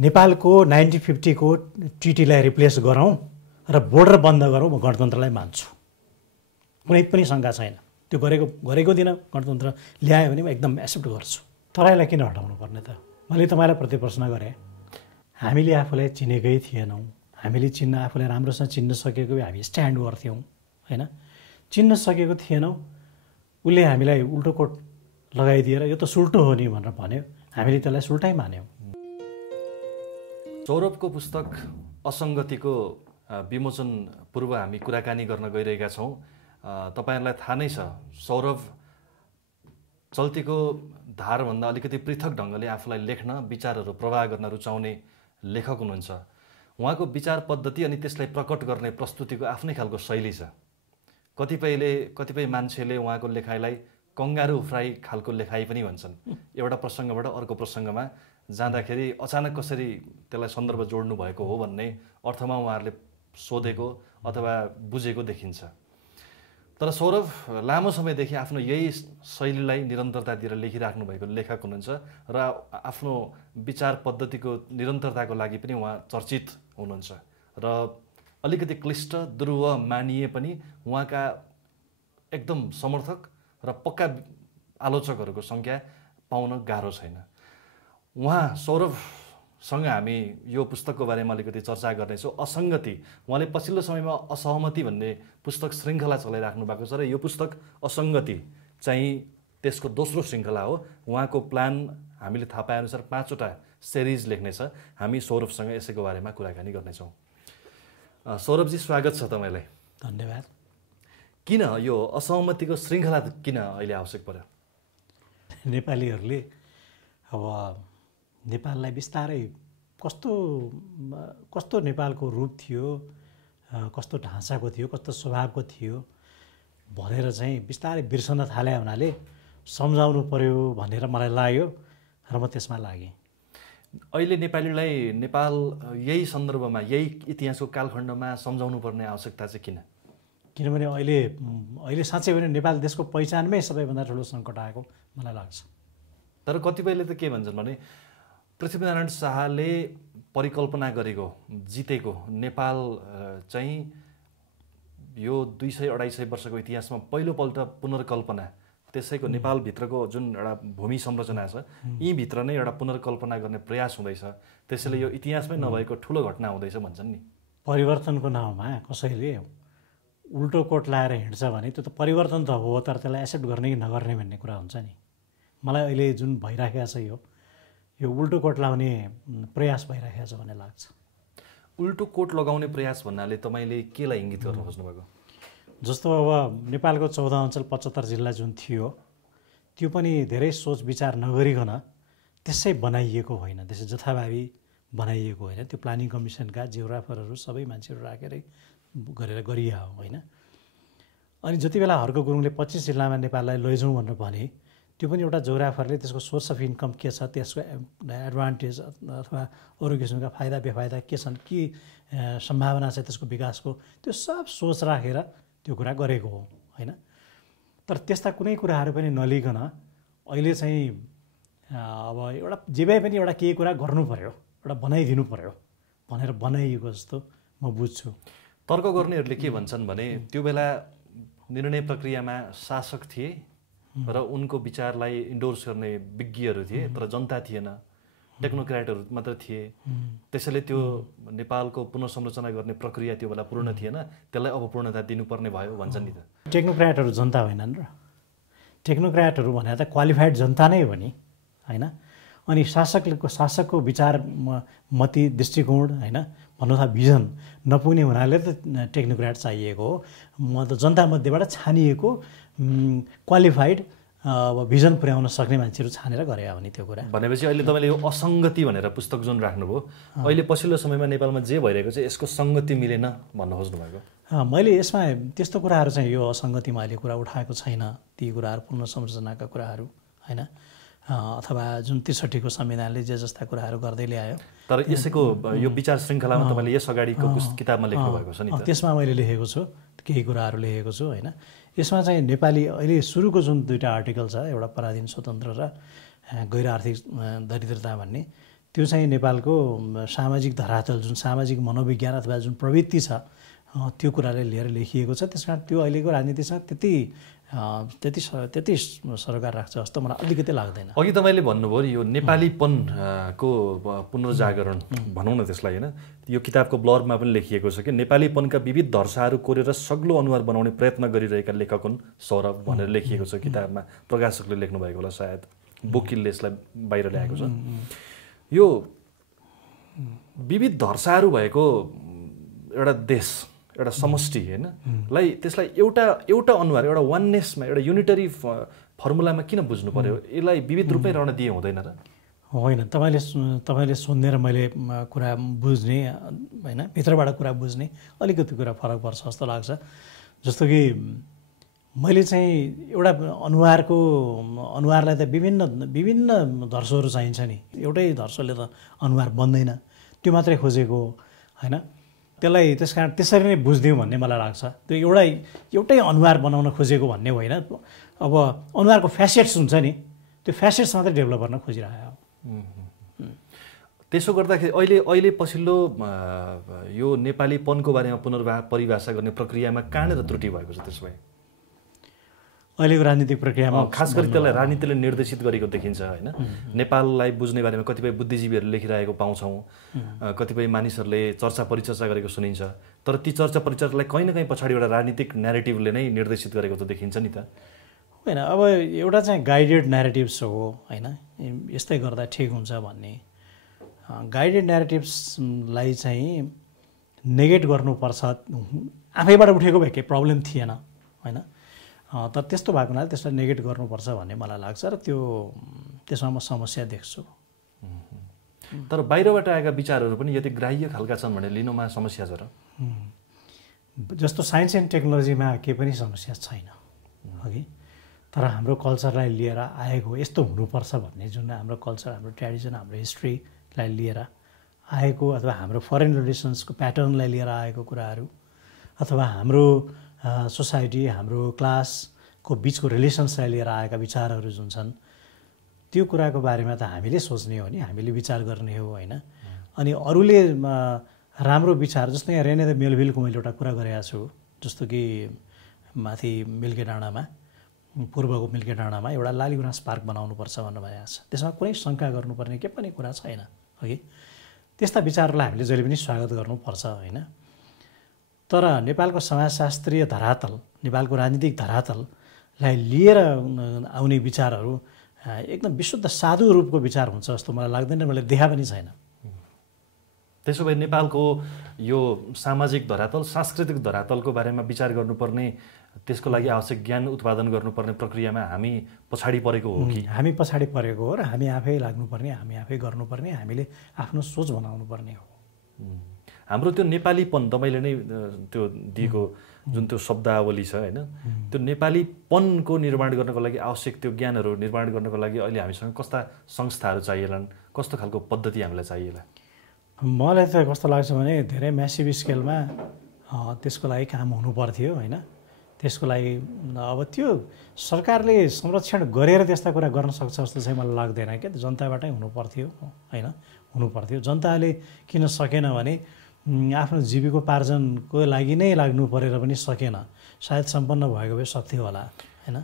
नेपालको 1950 को ट्रिटीलाई रिप्लेस गरौँ र बोर्डर बन्द गरौँ, म गणतन्त्रलाई मान्छु, कुनै पनि शङ्का छैन। त्यो गरेको दिन गणतन्त्र ल्यायो भने म एकदम एक्सेप्ट गर्छु। तराईलाई किन हटाउनु पर्ने त? मैले तपाईँलाई प्रतिप्रश्न गरेँ, हामीले आफूलाई चिनेकै थिएनौँ, हामीले आफूलाई राम्रोसँग चिन्न सकेको हामी स्ट्यान्ड गर्थ्यौँ होइन, चिन्न सकेको थिएनौँ, उसले हामीलाई उल्टो कोट लगाइदिएर यो त सुल्टो हो नि भनेर भन्यो, हामीले त्यसलाई सुल्टै मान्यौँ। सौरभको पुस्तक असङ्गतिको विमोचन पूर्व हामी कुराकानी गर्न गइरहेका छौँ। तपाईँहरूलाई थाहा नै छ, सौरभ चल्तीको धारभन्दा अलिकति पृथक ढङ्गले आफूलाई लेख्न, विचारहरू प्रवाह गर्न रुचाउने लेखक हुनुहुन्छ। उहाँको विचार पद्धति अनि त्यसलाई प्रकट गर्ने प्रस्तुतिको आफ्नै खालको शैली छ। कतिपय मान्छेले उहाँको लेखाइलाई कङ्गारू फ्राई खालको लेखाइ पनि भन्छन्। एउटा प्रसङ्गबाट अर्को प्रसङ्गमा जाँदाखेरि अचानक कसरी त्यसलाई सन्दर्भ जोड्नु भएको हो भन्ने अर्थमा उहाँहरूले सोधेको अथवा बुझेको देखिन्छ। तर सौरभ लामो समयदेखि आफ्नो यही शैलीलाई निरन्तरता दिएर लेखिराख्नु भएको लेखक हुनुहुन्छ र आफ्नो विचार पद्धतिको निरन्तरताको लागि पनि उहाँ चर्चित हुनुहुन्छ र अलिकति क्लिष्ट दुर्व मानिए पनि उहाँका एकदम समर्थक र पक्का आलोचकहरूको सङ्ख्या पाउन गाह्रो छैन। उहाँ सौरभसँग हामी यो पुस्तकको बारेमा अलिकति चर्चा गर्नेछौँ। असङ्गति, उहाँले पछिल्लो समयमा असहमति भन्ने पुस्तक श्रृङ्खला चलाइराख्नु भएको छ र यो पुस्तक असङ्गति चाहिँ त्यसको दोस्रो श्रृङ्खला हो। उहाँको प्लान हामीले थाहा पाएअनुसार 5वटा सिरिज लेख्नेछ। हामी सौरभसँग यसैको बारेमा कुराकानी गर्नेछौँ। सौरभजी, स्वागत छ तपाईँलाई। धन्यवाद। किन यो असहमतिको श्रृङ्खला किन अहिले आवश्यक पर्यो? नेपालीहरूले अब नेपाललाई बिस्तारै कस्तो नेपालको रूप थियो, कस्तो ढाँचाको थियो, कस्तो स्वभावको थियो भनेर चाहिँ बिस्तारै बिर्सन थाले हुनाले सम्झाउनु पर्यो भनेर मलाई लाग्यो र म त्यसमा लागेँ। अहिले नेपालीलाई नेपाल यही सन्दर्भमा, यही इतिहासको कालखण्डमा सम्झाउनु पर्ने आवश्यकता चाहिँ किन? किनभने अहिले साँच्चै भने नेपाल देशको पहिचानमै सबैभन्दा ठुलो सङ्कट आएको मलाई लाग्छ। तर कतिपयले त के भन्छन् भने पृथ्वीनारायण शाहले परिकल्पना गरेको, जितेको नेपाल चाहिँ यो 200-250 वर्षको इतिहासमा पहिलोपल्ट पुनर्कल्पना, त्यसैको नेपालभित्रको जुन एउटा भूमि संरचना छ यीभित्र नै एउटा पुनर्कल्पना गर्ने प्रयास हुँदैछ, त्यसैले यो इतिहासमै नभएको ठुलो घटना हुँदैछ भन्छन् नि। परिवर्तनको नाउँमा कसैले उल्टो कोट लाएर हिँड्छ भने त्यो त परिवर्तन त हो, तर त्यसलाई एक्सेप्ट गर्ने कि नगर्ने भन्ने कुरा हुन्छ नि। मलाई अहिले जुन भइराखेको छ यो उल्टो कोट लगाउने प्रयास भइराखेको छ भन्ने लाग्छ। उल्टो कोट लगाउने प्रयास भन्नाले तपाईँले केलाई इङ्गित गर्न खोज्नुभएको? जस्तो अब नेपालको 14 अञ्चल 75 जिल्ला जुन थियो त्यो पनि धेरै सोच विचार नगरिकन त्यसै बनाइएको होइन, त्यसै जथाभावी बनाइएको होइन। त्यो प्लानिङ कमिसनका जियोग्राफरहरू सबै मान्छेहरू राखेरै गरिया हो होइन। अनि जति बेला हर्क गुरुङले 25 जिल्लामा नेपाललाई लैजाउँ भनेर भने त्यो पनि एउटा जियोग्राफरले त्यसको सोर्स अफ इन्कम के छ, त्यसको एडभान्टेज अथवा अरू किसिमका फाइदा बेफाइदा के छन्, के सम्भावना छ त्यसको विकासको, त्यो सब सोच राखेर त्यो कुरा गरेको हो होइन। तर त्यस्ता कुनै कुराहरू पनि नलिकन अहिले चाहिँ अब एउटा जे भए पनि एउटा केही कुरा गर्नु पर्यो, एउटा बनाइदिनु पर्यो भनेर बनाइएको जस्तो म बुझ्छु। तर्क गर्नेहरूले के भन्छन् भने त्यो बेला निर्णय प्रक्रियामा शासक थिए र उनको विचारलाई इन्डोर्स गर्ने विज्ञहरू थिए, तर जनता थिएन, टेक्नोक्रेटहरू मात्र थिए। त्यसैले त्यो नेपालको पुनर्संरचना गर्ने प्रक्रिया त्यो बेला पूर्ण थिएन, त्यसलाई अब पूर्णता दिनुपर्ने भयो भन्छन् नि त। टेक्नोक्रेटहरू जनता होइनन् र, टेक्नोक्रेटहरू भने त क्वालिफाइड जनता नै हो नि होइन। अनि शासकको विचार मति दृष्टिकोण होइन भन्नु था भिजन नपुग्ने हुनाले त टेक्नोक्रेट चाहिएको हो। म त जनतामध्येबाट छानिएको क्वालिफाइड अब भिजन पुर्याउन सक्ने मान्छेहरू छानेर गरे हो नि त्यो कुरा। भनेपछि अहिले तपाईँले यो असङ्गति भनेर पुस्तक जुन राख्नुभयो, अहिले पछिल्लो समयमा नेपालमा जे भइरहेको छ यसको सङ्गति मिलेन भन्न खोज्नुभएको? मैले यसमा त्यस्तो कुराहरू चाहिँ यो असङ्गतिमा अहिले कुरा उठाएको छैन। ती कुराहरू पुनर्संरचनाका कुराहरू होइन, अथवा जुन 63 को संविधानले जे जस्ता कुराहरू गर्दै ल्यायो। तर यसैको यो विचार श्रृङ्खलामा तपाईँले यस अगाडिको किताबमा लेख्नु भएको छ नि, त्यसमा मैले लेखेको छु, केही कुराहरू लेखेको छु होइन। यसमा चाहिँ नेपाली अहिले सुरुको जुन 2टा आर्टिकल छ, एउटा पराधीन स्वतन्त्र र गैर आर्थिक दरिद्रता भन्ने, त्यो चाहिँ नेपालको सामाजिक धरातल जुन सामाजिक मनोविज्ञान अथवा जुन प्रवृत्ति छ त्यो कुरालाई लिएर लेखिएको छ। त्यस कारण त्यो अहिलेको राजनीतिसँग त्यति सरोकार राख्छ जस्तो मलाई अलिकति लाग्दैन। अघि तपाईँले भन्नुभयो यो नेपालीपनको पुनर्जागरण भनौँ न त्यसलाई, होइन? यो किताबको ब्लर्बमा पनि लेखिएको छ कि नेपालीपनका विविध धर्साहरू कोरेर सग्लो अनुहार बनाउने प्रयत्न गरिरहेका लेखक हुन् सौरभ भनेर लेखिएको छ किताबमा। प्रकाशकले लेख्नुभएको होला, सायद बोकिलले यसलाई बाहिर ल्याएको छ। यो विविध धर्साहरू भएको एउटा देश, एउटा समष्टि, होइन, त्यसलाई एउटा अनुहार, एउटा वाननेसमा, एउटा युनिटरी फर्मुलामा किन बुझ्नु पर्यो? यसलाई विविध रूपमै रहन दिए हुँदैन र? होइन, तपाईँले सुनेर मैले कुरा बुझ्ने, होइन, भित्रबाट कुरा बुझ्ने अलिकति कुरा फरक पर्छ जस्तो लाग्छ। जस्तो कि मैले चाहिँ एउटा अनुहारलाई त विभिन्न धर्सोहरू चाहिन्छ नि। एउटै धर्सोले त अनुहार बन्दैन, त्यो मात्रै खोजेको होइन। त्यसलाई त्यस कारण त्यसरी नै बुझ्दिउँ भन्ने मलाई लाग्छ। त्यो एउटै अनुहार बनाउन खोजेको भन्ने होइन। अब अनुहारको फ्यासेट्स हुन्छ नि, त्यो फ्यासेट्स मात्रै डेभलप गर्न खोजिरहेको। त्यसो गर्दाखेरि अहिले पछिल्लो यो नेपालीपनको बारेमा परिभाषा गर्ने प्रक्रियामा कहाँनिर त्रुटि भएको छ? त्यसो भए अहिलेको राजनीतिक प्रक्रियामा खास गरी त्यसलाई राजनीतिले निर्देशित गरेको देखिन्छ, होइन? नेपाललाई बुझ्ने बारेमा कतिपय बुद्धिजीवीहरूले लेखिरहेको पाउँछौँ, कतिपय मानिसहरूले चर्चा परिचर्चा गरेको सुनिन्छ। तर ती चर्चा परिचर्चालाई कहीँ न कहीँ पछाडि एउटा राजनीतिक न्यारेटिभले नै निर्देशित गरेको त देखिन्छ नि त। होइन, अब एउटा चाहिँ गाइडेड न्यारेटिभ्स हो, होइन, यस्तै गर्दा ठिक हुन्छ भन्ने। गाइडेड न्यारेटिभ्सलाई चाहिँ नेगेट गर्नुपर्छ, आफैबाट उठेको भए केही प्रब्लम थिएन, होइन। तर त्यस्तो भएको हुनाले त्यसलाई नेगेट गर्नुपर्छ भन्ने मलाई लाग्छ र त्यसमा म समस्या देख्छु। तर बाहिरबाट आएका विचारहरू पनि यति ग्राह्य खालका छन् भने लिनुमा समस्या छ र? जस्तो साइन्स एन्ड टेक्नोलोजीमा केही पनि समस्या छैन, अघि। तर हाम्रो कल्चरलाई लिएर आएको यस्तो हुनुपर्छ भन्ने जुन हाम्रो कल्चर, हाम्रो ट्रेडिसन, हाम्रो हिस्ट्रीलाई लिएर आएको, अथवा हाम्रो फरेन रिलेसन्सको प्याटर्नलाई लिएर आएको कुराहरू, अथवा हाम्रो सोसाइटी, हाम्रो क्लासको बिचको रिलेसन्सलाई लिएर आएका विचारहरू जुन छन्, त्यो कुराको बारेमा त हामीले सोच्ने हो नि, हामीले विचार गर्ने हो, होइन। अनि अरूले राम्रो विचार, जस्तो यहाँ रेने द मेलभिलको मैले एउटा कुरा गरेको छु, जस्तो कि माथि मिल्के डाँडामा, पूर्वको मिल्के डाँडामा एउटा लाली गुराँस पार्क बनाउनुपर्छ भन्नुभएको छ। त्यसमा कुनै शङ्का गर्नुपर्ने के पनि कुरा छैन, है। त्यस्ता विचारहरूलाई हामीले जहिले पनि स्वागत गर्नुपर्छ, होइन। तर नेपालको समाजशास्त्रीय धरातल, नेपालको राजनीतिक धरातललाई लिएर आउने विचारहरू एकदम विशुद्ध साधु रूपको विचार हुन्छ जस्तो मलाई लाग्दैन, मैले देखा पनि छैन। त्यसो भए नेपालको यो सामाजिक धरातल, सांस्कृतिक धरातलको बारेमा विचार गर्नुपर्ने, त्यसको लागि आवश्यक ज्ञान उत्पादन गर्नुपर्ने प्रक्रियामा हामी पछाडि परेको हो कि? हामी पछाडि परेको हो र हामी आफै लाग्नुपर्ने, हामी आफै गर्नुपर्ने, हामीले आफ्नो सोच बनाउनु पर्ने हो। हाम्रो त्यो नेपालीपन तपाईँले नै त्यो दिएको जुन त्यो शब्दावली छ, होइन, त्यो नेपालीपनको निर्माण गर्नको लागि आवश्यक त्यो ज्ञानहरू निर्माण गर्नको लागि अहिले हामीसँग कस्ता संस्थाहरू चाहिएलान्, कस्तो खालको पद्धति हामीलाई चाहिएला? मलाई त कस्तो लाग्छ भने धेरै म्यासिभ स्केलमा त्यसको लागि काम हुनुपर्थ्यो, होइन। त्यसको लागि अब त्यो सरकारले संरक्षण गरेर त्यस्ता कुरा गर्न सक्छ जस्तो चाहिँ मलाई लाग्दैन क्या। जनताबाटै हुनुपर्थ्यो, होइन, हुनुपर्थ्यो। जनताले किन सकेन भने आफ्नो जीविकोपार्जनको लागि नै लाग्नु परेर पनि सकेन, सायद सम्पन्न भएको भए सक्थ्यो होला, होइन।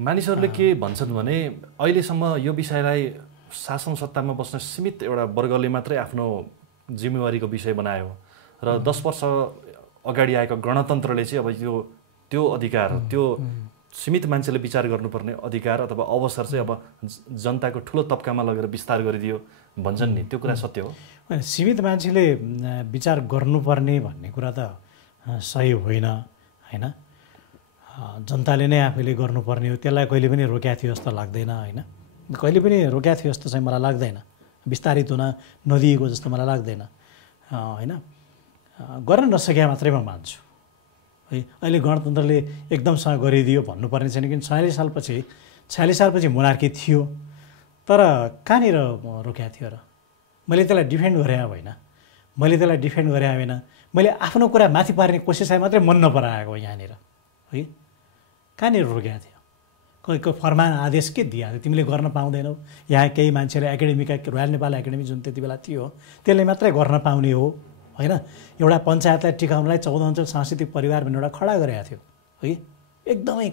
मानिसहरूले के भन्छन् भने अहिलेसम्म यो विषयलाई शासन सत्तामा बस्न सीमित एउटा वर्गले मात्रै आफ्नो जिम्मेवारीको विषय बनायो र 10 वर्ष अगाडि आएको गणतन्त्रले चाहिँ अब त्यो अधिकार, त्यो सीमित मान्छेले विचार गर्नुपर्ने अधिकार अथवा अवसर चाहिँ अब जनताको ठुलो तबकामा लगेर विस्तार गरिदियो भन्छन् नि, त्यो कुरा सत्य हो? होइन, सीमित मान्छेले विचार गर्नुपर्ने भन्ने कुरा त सही होइन, होइन। जनताले नै आफैले गर्नुपर्ने हो, त्यसलाई कहिले पनि रोक्या थियो जस्तो लाग्दैन, होइन। कहिले पनि रोक्या थियो जस्तो चाहिँ मलाई लाग्दैन, विस्तारित हुन नदिएको जस्तो मलाई लाग्दैन, होइन। गर्न नसके मात्रै म मान्छु, है। अहिले गणतन्त्रले एकदमसँग गरिदियो भन्नुपर्ने छैन, किन 46 सालपछि मोनार्की थियो, तर कहाँनिर रोक्या थियो र? मैले त्यसलाई डिफेन्ड गरे होइन, मैले आफ्नो कुरा माथि पार्ने कोसिसलाई मात्रै मन नपराएको यहाँनिर, है। कहाँनिर रोक्या थियो? को फरमान आदेश के दिइहाल्यो, तिमीले गर्न पाउँदैनौ। यहाँ केही मान्छेले एकाडेमीका रोयल नेपाल एकाडेमी जुन त्यति बेला थियो त्यसले मात्रै गर्न पाउने हो होइन। एउटा पञ्चायतलाई टिकाउनलाई 14 अञ्चल सांस्कृतिक परिवार भनेर एउटा खडा गरेको थियो है। एकदमै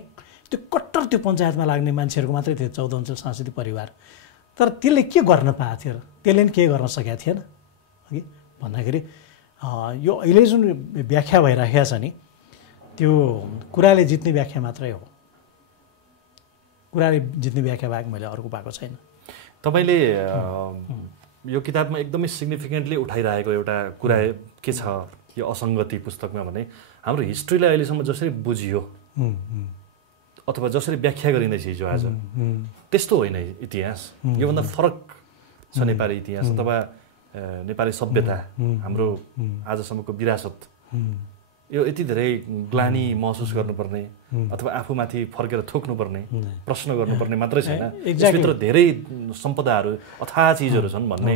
त्यो कट्टर त्यो पञ्चायतमा लाग्ने मान्छेहरूको मात्रै थियो 14 अञ्चल सांस्कृतिक परिवार। तर त्यसले के गर्न पाएको थियो र त्यसले नि केही गर्न सकेको थिएन है भन्दाखेरि यो अहिले जुन व्याख्या भइराखेको छ नि त्यो कुराले जित्ने व्याख्या मात्रै हो। कुराले जित्ने व्याख्या बाहेक मैले अर्को पाएको छैन। तपाईँले यो किताबमा एकदमै सिग्निफिकेन्टली उठाइरहेको एउटा कुरा के छ यो असङ्गति पुस्तकमा भने हाम्रो हिस्ट्रीलाई अहिलेसम्म जसरी बुझियो अथवा जसरी व्याख्या गरिँदैछ हिजो आज त्यस्तो होइन इतिहास। योभन्दा फरक छ नेपाली इतिहास अथवा नेपाली सभ्यता, हाम्रो आजसम्मको विरासत। यो यति धेरै ग्लानी महसुस गर्नुपर्ने अथवा आफूमाथि फर्केर थोक्नुपर्ने प्रश्न गर्नुपर्ने मात्रै छैन, यसभित्र धेरै सम्पदाहरू अथाह चिजहरू छन् भन्ने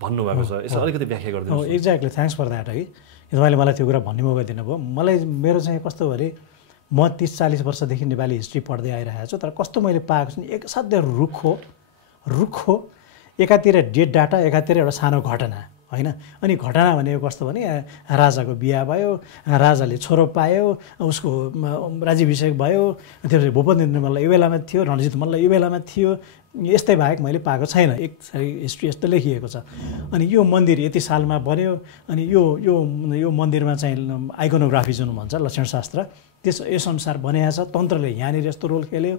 भन्नुभएको छ। यसो अलिकति व्याख्या गरिदिनुहोस्। एक्ज्याक्टली, थ्याङ्क्स फर द्याट है। तपाईँले मलाई त्यो कुरा भन्ने मौका दिनुभयो। मलाई मेरो चाहिँ कस्तो भने म 30-40 वर्षदेखि नेपाली हिस्ट्री पढ्दै आइरहेको छु, तर कस्तो मैले पाएको छु एक असाध्य रुखो एकातिर डेट डाटा, एकातिर एउटा सानो घटना होइन। अनि घटना भनेको कस्तो भने राजाको बिहा भयो, राजाले छोरो पायो, उसको राज्याभिषेक भयो, त्यसपछि भूपतिन्द्र मल्ल यो बेलामा थियो, रणजित मल्ल यो बेलामा थियो। यस्तै बाहेक मैले पाएको छैन। एक हिस्ट्री यस्तो लेखिएको छ। अनि यो मन्दिर यति सालमा बन्यो, अनि यो मन्दिरमा चाहिँ आइकोनोग्राफी जुन भन्छ लक्षणशास्त्र यसअनुसार बनाएको छ, तन्त्रले यहाँनिर यस्तो रोल खेल्यो।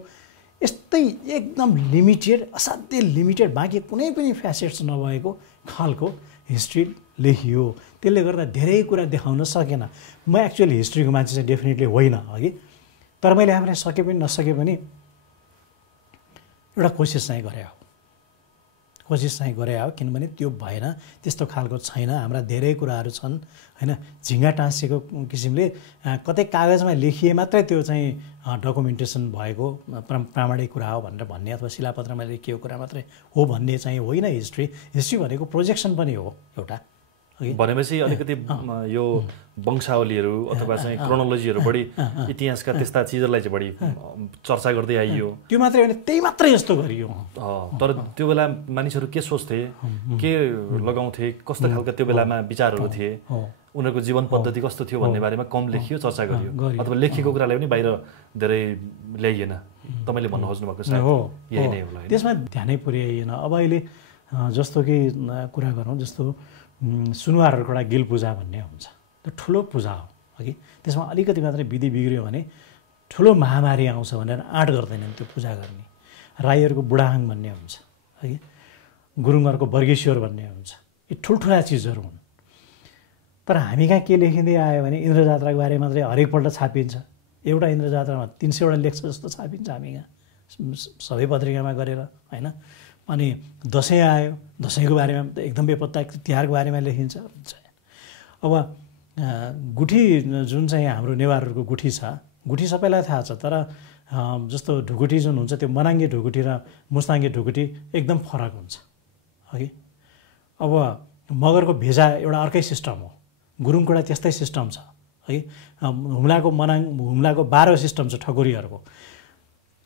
यस्तै एकदम लिमिटेड, असाध्यै लिमिटेड, बाँकी कुनै पनि फ्यासेट्स नभएको खालको हिस्ट्री लेखियो। त्यसले गर्दा धेरै कुरा देखाउन सकेन। म एक्चुअली हिस्ट्रीको मान्छे चाहिँ डेफिनेटली होइन अघि, तर मैले आफूलाई सके पनि नसके पनि एउटा कोसिस चाहिँ गरे हो किनभने त्यो भएन, त्यस्तो खालको छैन। हाम्रा धेरै कुराहरू छन् होइन, झिङ्गा टाँसिएको किसिमले कतै कागजमा लेखिए मात्रै त्यो चाहिँ डकुमेन्टेसन भएको प्रामाणिक कुरा हो भनेर भन्ने अथवा शिलापत्रमा लेखिएको कुरा मात्रै हो भन्ने चाहिँ होइन। हिस्ट्री भनेको प्रोजेक्सन पनि हो एउटा। भनेपछि अलिकति यो वंशावलीहरू अथवा चाहिँ क्रोनोलोजीहरू बढी इतिहासका त्यस्ता चिजहरूलाई चाहिँ बढी चर्चा गर्दै आइयो। त्यो मात्रै होइन, त्यही मात्रै यस्तो गरियो। तर त्यो बेला मानिसहरू के सोच्थे, के लगाउँथे, कस्तो खालका त्यो बेलामा विचारहरू थिए, उनीहरूको जीवन पद्धति कस्तो थियो भन्ने बारेमा कम लेखियो, चर्चा गरियो, अथवा लेखेको कुरालाई पनि बाहिर धेरै ल्याइएन। तपाईँले भन्नु खोज्नु भएको सायद यही नै होला। त्यसमा ध्यानै पुर्याइएन। अब अहिले जस्तो कि कुरा गरौँ, जस्तो सुनुवारहरूको एउटा गिल पूजा भन्ने हुन्छ, त्यो ठुलो पूजा हो हगि। त्यसमा अलिकति मात्रै विधि बिग्रियो भने ठुलो महामारी आउँछ भनेर आँट गर्दैनन् त्यो पूजा गर्ने। राईहरूको बुढाहाङ भन्ने हुन्छ हगि, गुरुङहरूको वर्गेश्वर भन्ने हुन्छ। यी ठुल्ठुला चिजहरू हुन्। तर हामी कहाँ के लेखिँदै आयो भने इन्द्र जात्राको बारे मात्रै हरेकपल्ट छापिन्छ। एउटा इन्द्र जात्रामा 300 लेख्छ जस्तो छापिन्छ हामी कहाँ, सबै पत्रिकामा गरेर होइन। अनि दसैँ आयो, दसैँको बारेमा एकदम बेपत्ता, तिहारको बारेमा लेखिन्छ। अब गुठी जुन चाहिँ हाम्रो नेवारहरूको गुठी छ, गुठी सबैलाई थाहा छ, तर जस्तो ढुकुटी जुन हुन्छ त्यो मनाङ्गे ढुकुटी र मुस्ताङ्गे ढुकुटी एकदम फरक हुन्छ हगि। अब मगरको भेजा एउटा अर्कै सिस्टम हो, गुरुङको एउटा त्यस्तै सिस्टम छ है। हुम्लाको 12 सिस्टम छ ठकुरीहरूको।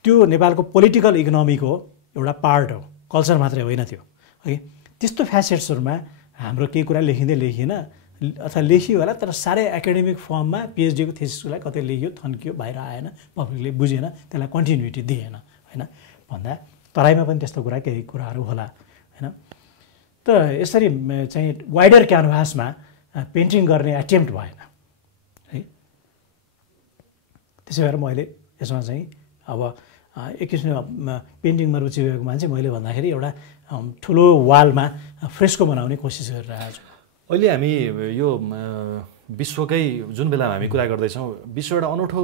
त्यो नेपालको पोलिटिकल इकोनोमीको एउटा पार्ट हो, कल्चर मात्रै होइन त्यो है। त्यस्तो फ्यासेट्सहरूमा हाम्रो केही कुरा लेखिएन अथवा लेखियो होला, तर साह्रै एकाडेमिक फर्ममा पिएचडीको थेसिसलाई कतै लेखियो, थन्कियो, बाहिर आएन, पब्लिकले बुझेन, त्यसलाई कन्टिन्युटी दिएन होइन भन्दा तराईमा पनि त्यस्तो कुरा केही कुराहरू होला होइन। त यसरी चाहिँ वाइडर क्यानभासमा पेन्टिङ गर्ने एटेम्प्ट भएन है। त्यसै भएर मैले यसमा चाहिँ अब एक किसिमले पेन्टिङमा रुचि भएको मान्छे मैले भन्दाखेरि एउटा ठुलो वालमा फ्रेस्को बनाउने कोसिस गरिरहेको छु। अहिले हामी यो विश्वकै जुन बेलामा हामी कुरा गर्दैछौँ, विश्व एउटा अनौठो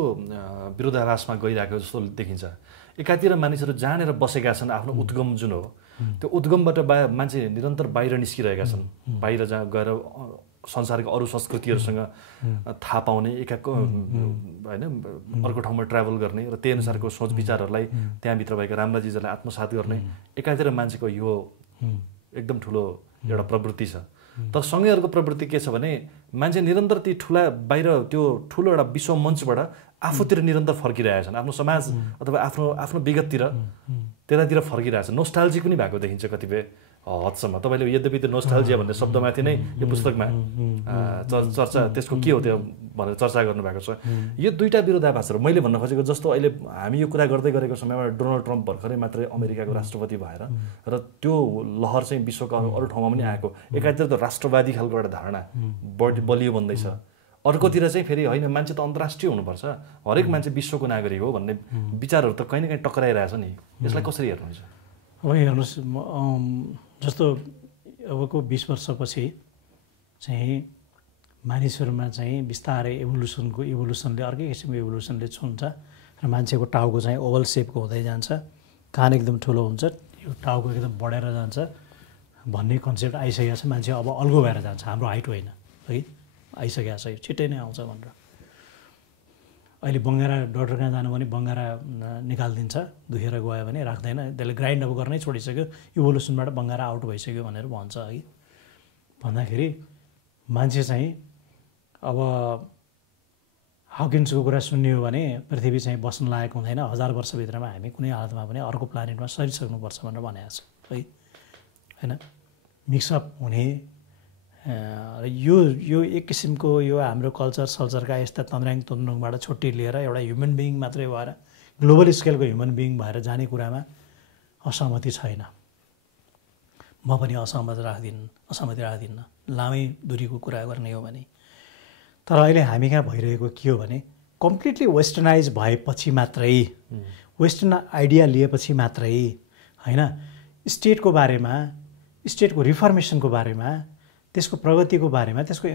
विरोधाभासमा गइरहेको जस्तो देखिन्छ। एकातिर मानिसहरू जानेर बसेका छन्, आफ्नो उद्गम जुन हो त्यो उद्गमबाट मान्छे निरन्तर बाहिर निस्किरहेका छन्, बाहिर गएर संसारको अरू संस्कृतिहरूसँग थाहा पाउने, एकाको होइन अर्को ठाउँमा ट्राभल गर्ने र त्यही अनुसारको सोच विचारहरूलाई त्यहाँभित्र भएका राम्रा चिजहरूलाई आत्मसात गर्ने एकातिर मान्छेको यो एकदम ठुलो एउटा प्रवृत्ति छ। तर सँगै अर्को प्रवृत्ति के छ भने मान्छे निरन्तर ती ठुला बाहिर त्यो ठुलो एउटा विश्व मञ्चबाट आफूतिर निरन्तर फर्किरहेछन्, आफ्नो समाज अथवा आफ्नो विगततिर त्यतातिर फर्किरहेछन्। नोस्टाल्जी पनि भएको देखिन्छ कतिपय हदसम्म। तपाईँले यद्यपि त्यो नोस्टाल्जिया भन्ने शब्दमाथि नै यो पुस्तकमा चर्चा त्यसको के हो त्यो भनेर चर्चा गर्नुभएको छ। यो दुईवटा विरोधाभासहरू मैले भन्न खोजेको, जस्तो अहिले हामी यो कुरा गर्दै गरेको समयमा डोनाल्ड ट्रम्प भर्खरै मात्रै अमेरिकाको राष्ट्रपति भएर र त्यो लहर चाहिँ विश्वका अरू ठाउँमा पनि आएको, एकातिर त राष्ट्रवादी खालको एउटा धारणा बलियो बन्दैछ, अर्कोतिर चाहिँ फेरि होइन मान्छे त अन्तर्राष्ट्रिय हुनुपर्छ, हरेक मान्छे विश्वको नागरिक हो भन्ने विचारहरू त कहीँ न कहीँ टक्राइरहेछ नि। यसलाई कसरी हेर्नुहुन्छ? अब हेर्नुहोस्, जस्तो अबको 20 वर्षपछि चाहिँ मानिसहरूमा चाहिँ बिस्तारै इभोल्युसनले अर्कै किसिमको इभोल्युसनले छुन्छ र मान्छेको टाउको चाहिँ ओभल सेपको हुँदै जान्छ, कान एकदम ठुलो हुन्छ, यो टाउको एकदम बढेर जान्छ भन्ने कन्सेप्ट आइसकेको छ। मान्छे अब अल्गो भएर जान्छ, हाम्रो हाइट होइन है, आइसकेको छ, छिट्टै नै आउँछ भनेर। अहिले बङ्गारा डक्टर कहाँ जानु भने बङ्गारा निकालिदिन्छ, दुखेर गयो भने राख्दैन, त्यसले ग्राइन्ड अब गर्नै छोडिसक्यो, इभोल्युसनबाट बङ्गारा आउट भइसक्यो भनेर भन्छ है। भन्दाखेरि मान्छे चाहिँ अब हकिन्सको कुरा सुन्यो भने पृथ्वी चाहिँ बस्न लायक हुँदैन, 1000 वर्षभित्रमा हामी कुनै हालतमा पनि अर्को प्लानेटमा सरिसक्नुपर्छ भनेर भनेको छ है, होइन? मिक्सअप हुने यो एक किसिमको यो हाम्रो कल्चरका यस्ता तन्द्राङ तुन्द्रुङबाट छुट्टी लिएर एउटा ह्युमन बिइङ मात्रै भएर ग्लोबल स्केलको ह्युमन बिइङ भएर जाने कुरामा असहमति छैन। म पनि असहमति राख्दिनँ लामै दूरीको कुरा गर्ने हो भने। तर अहिले हामी कहाँ भइरहेको के हो भने कम्प्लिटली वेस्टर्नाइज भएपछि मात्रै, वेस्टर्न आइडिया लिएपछि मात्रै होइन, स्टेटको बारेमा, स्टेटको रिफर्मेसनको बारेमा, त्यसको प्रगतिको बारेमा, त्यसको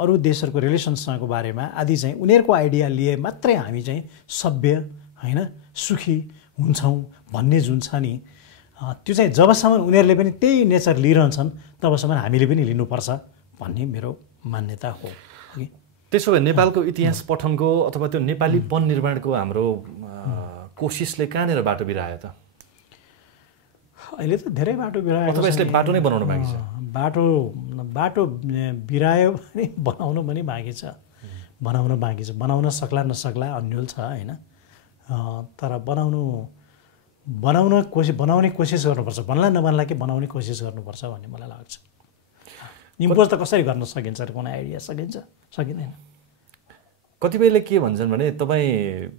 अरू देशहरूको रिलेसन्सको बारेमा आदि चाहिँ उनीहरूको आइडिया लिए मात्रै हामी चाहिँ सभ्य होइन सुखी हुन्छौँ भन्ने जुन छ नि, त्यो चाहिँ जबसम्म उनीहरूले पनि त्यही नेचर लिइरहन्छन् तबसम्म हामीले पनि लिनुपर्छ भन्ने मेरो मान्यता हो। त्यसो भए नेपालको इतिहास पठनको अथवा त्यो नेपालीपन निर्माणको हाम्रो कोसिसले कहाँनिर बाटो बिरायो त? अहिले त धेरै बाटो बिरायो, अथवा यसले बाटो नै बनाउनु बाँकी छ? बाटो बिरायो भने बनाउनु पनि बाँकी छ, बनाउन सक्ला नसक्ला अन्यल छ होइन। तर बनाउने कोसिस गर्नुपर्छ, बन्ला नबन्ला कि बनाउने कोसिस गर्नुपर्छ भन्ने मलाई लाग्छ। इम्पोज त कसरी गर्न सकिन्छ र कुनै आइडिया सकिँदैन। कतिपयले के भन्छन् भने तपाईँ